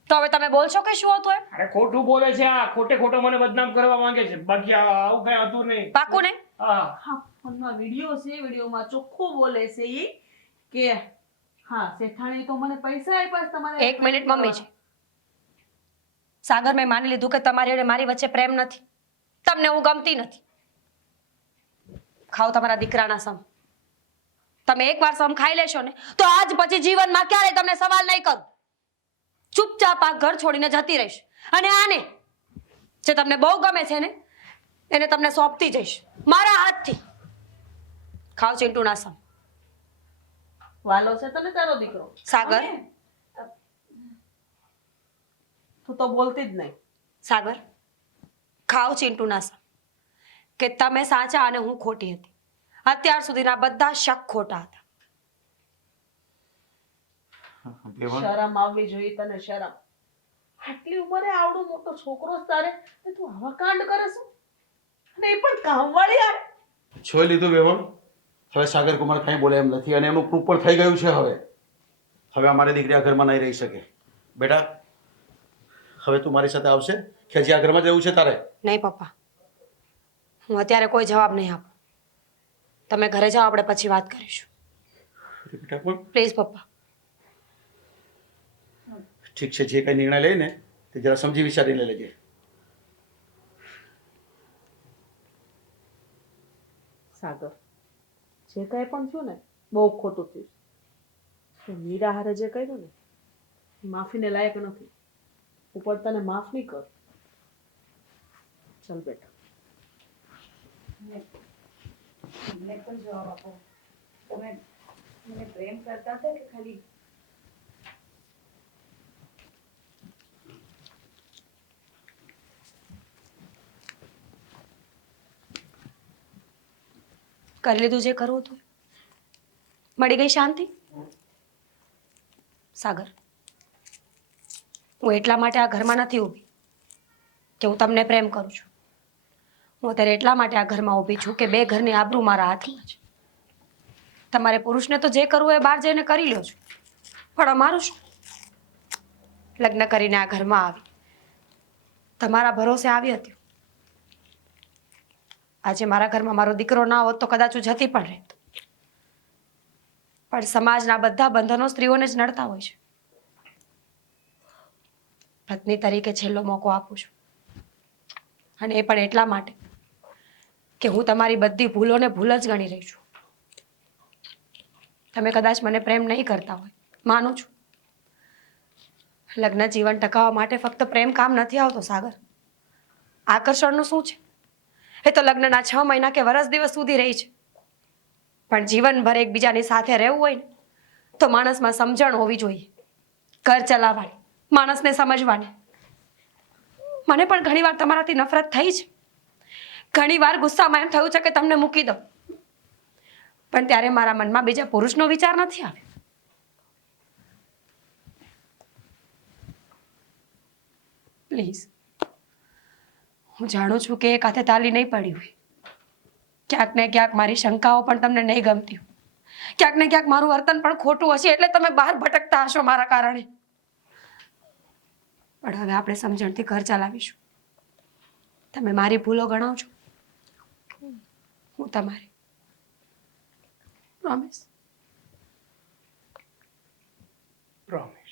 તો હવે તમે બોલશો કે શું હતું એમ? અરે ખોટું બોલે છે આ. ખોટો મને બદનામ કરવા માંગે છે. બાકી આવું કઈ હતું નહીં. પાકું ને? હા. હા, ફોનમાં વિડીયો છે, વિડીયોમાં ચોખ્ખું બોલે છે ઈ કે હા શેઠાણી તો મને પૈસા આપ્યા છે તમારે. 1 મિનિટ મમ્મી છે. સાગર, મેં માની લીધું કે તમારી અને મારી વચ્ચે પ્રેમ નથી, તમને હું ગમતી નથી. ખાઓ તમારા દીકરાના સમ. તમે એકવાર સમ ખાઈ લેશો ને તો આજ પછી જીવનમાં ક્યારેય તમને સવાલ નહીં કરું. ચૂપચાપ આ ઘર છોડીને જતી રહીશ અને આને જે તમને બહુ ગમે છે ને એને તમને સોંપતી જઈશ મારા હાથથી. ખાઓ ચિંટુના સમ. વાલો છે તને તારો દીકરો? સાગર, તું તો બોલતી જ નહીં. સાગર, ખાઓ ચિંટુના સમ. કે તમે સાચા અને હું ખોટી હતી. અત્યાર સુધીના બધા શક ખોટા હતા. વેવાણ, શરમ આવવી જોઈએ તને, શરમ. આટલી ઉંમરે આવડો મોટો છોકરો છે તારે ને તું આવા કાંડ કરે છે? અને એ પણ કામવાળી યાર. જોઈ લીધું વેવાણ? હવે સાગર કુમાર કાંઈ બોલે એમ નથી અને એનું પ્રૂફ પણ થઈ ગયું છે. હવે અમારી દીકરી આ ઘરમાં નહીં રહી શકે. બેટા, હવે તું મારી સાથે આવશે કે હજી આ ઘરમાં જ રહેવું છે તારે? નહીં પપ્પા, હું અત્યારે કોઈ જવાબ નહીં આપું. તમે ઘરે જાઓ, આપણે પછી વાત કરીશું. બેટા પણ પ્લીઝ પપ્પા. ઠીક છે, જે કંઈ નિર્ણય લઈને તે જરા સમજી વિચારીને લેજે. સાગર, જે કાંઈ પણ થયું ને બહુ ખોટું થયું. તો મીરા હારે જે કર્યું ને એ માફીને લાયક નથી. ઉપર તને માફ નહીં કર. ચાલ બેટા. મને પણ જવાબ આપો. તમે મને પ્રેમ કરતા હતા કે ખાલી કરી લીધું જે કરવું હતું? મળી ગઈ શાંતિ? સાગર, હું એટલા માટે આ ઘરમાં નથી ઊભી કે હું તમને પ્રેમ કરું છું. હું અત્યારે એટલા માટે આ ઘરમાં ઊભી છું કે બે ઘરની આબરૂ મારા હાથમાં છે. તમારે પુરુષને તો જે કરવું એ બહાર જઈને કરી લો છો, પણ અમારું શું? લગ્ન કરીને આ ઘરમાં આવી, તમારા ભરોસે આવી હતી. આજે મારા ઘરમાં મારો દીકરો ના હોત તો કદાચ હું જતી પણ રહેત. પણ સમાજના બધા બંધનો સ્ત્રીઓને જ નડતા હોય છે. પત્ની તરીકે છેલ્લો મોકો આપું છું, અને એ પણ એટલા માટે કે હું તમારી બધી ભૂલોને ભૂલ જ ગણી રહી છું. તમે કદાચ મને પ્રેમ નહીં કરતા હોય, માનું છું. લગ્ન જીવન ટકાવવા માટે ફક્ત પ્રેમ કામ નથી આવતો સાગર. આકર્ષણનું શું છે? એ તો લગ્નના 6 મહિના કે વર્ષ દિવસ સુધી રહી છે. પણ જીવનભર એકબીજાની સાથે રહેવું હોય ને તો માણસમાં સમજણ હોવી જોઈએ, ઘર ચલાવવાની, માણસને સમજવાની. મને પણ ઘણીવાર તમારાથી નફરત થઈ છે. ઘણીવાર ગુસ્સામાં એમ થયું છે કે તમને મૂકી દઉં, પણ ત્યારે મારા મનમાં બીજા પુરુષનો વિચાર નથી આવ્યો. પ્લીઝ, હું જાણું છું કે એક હાથે તાલી નહીં પડી હોય. ક્યાંક ને ક્યાંક મારી શંકાઓ પણ તમને નહીં ગમતી હોય. ક્યાંક ને ક્યાંક મારું વર્તન પણ ખોટું હશે એટલે તમે બહાર ભટકતા હશો મારા કારણે. પણ હવે આપણે સમજણથી ઘર ચલાવીશું. તમે મારી ભૂલો ગણાવજો, હું તમારી. પ્રોમિસ. પ્રોમિસ.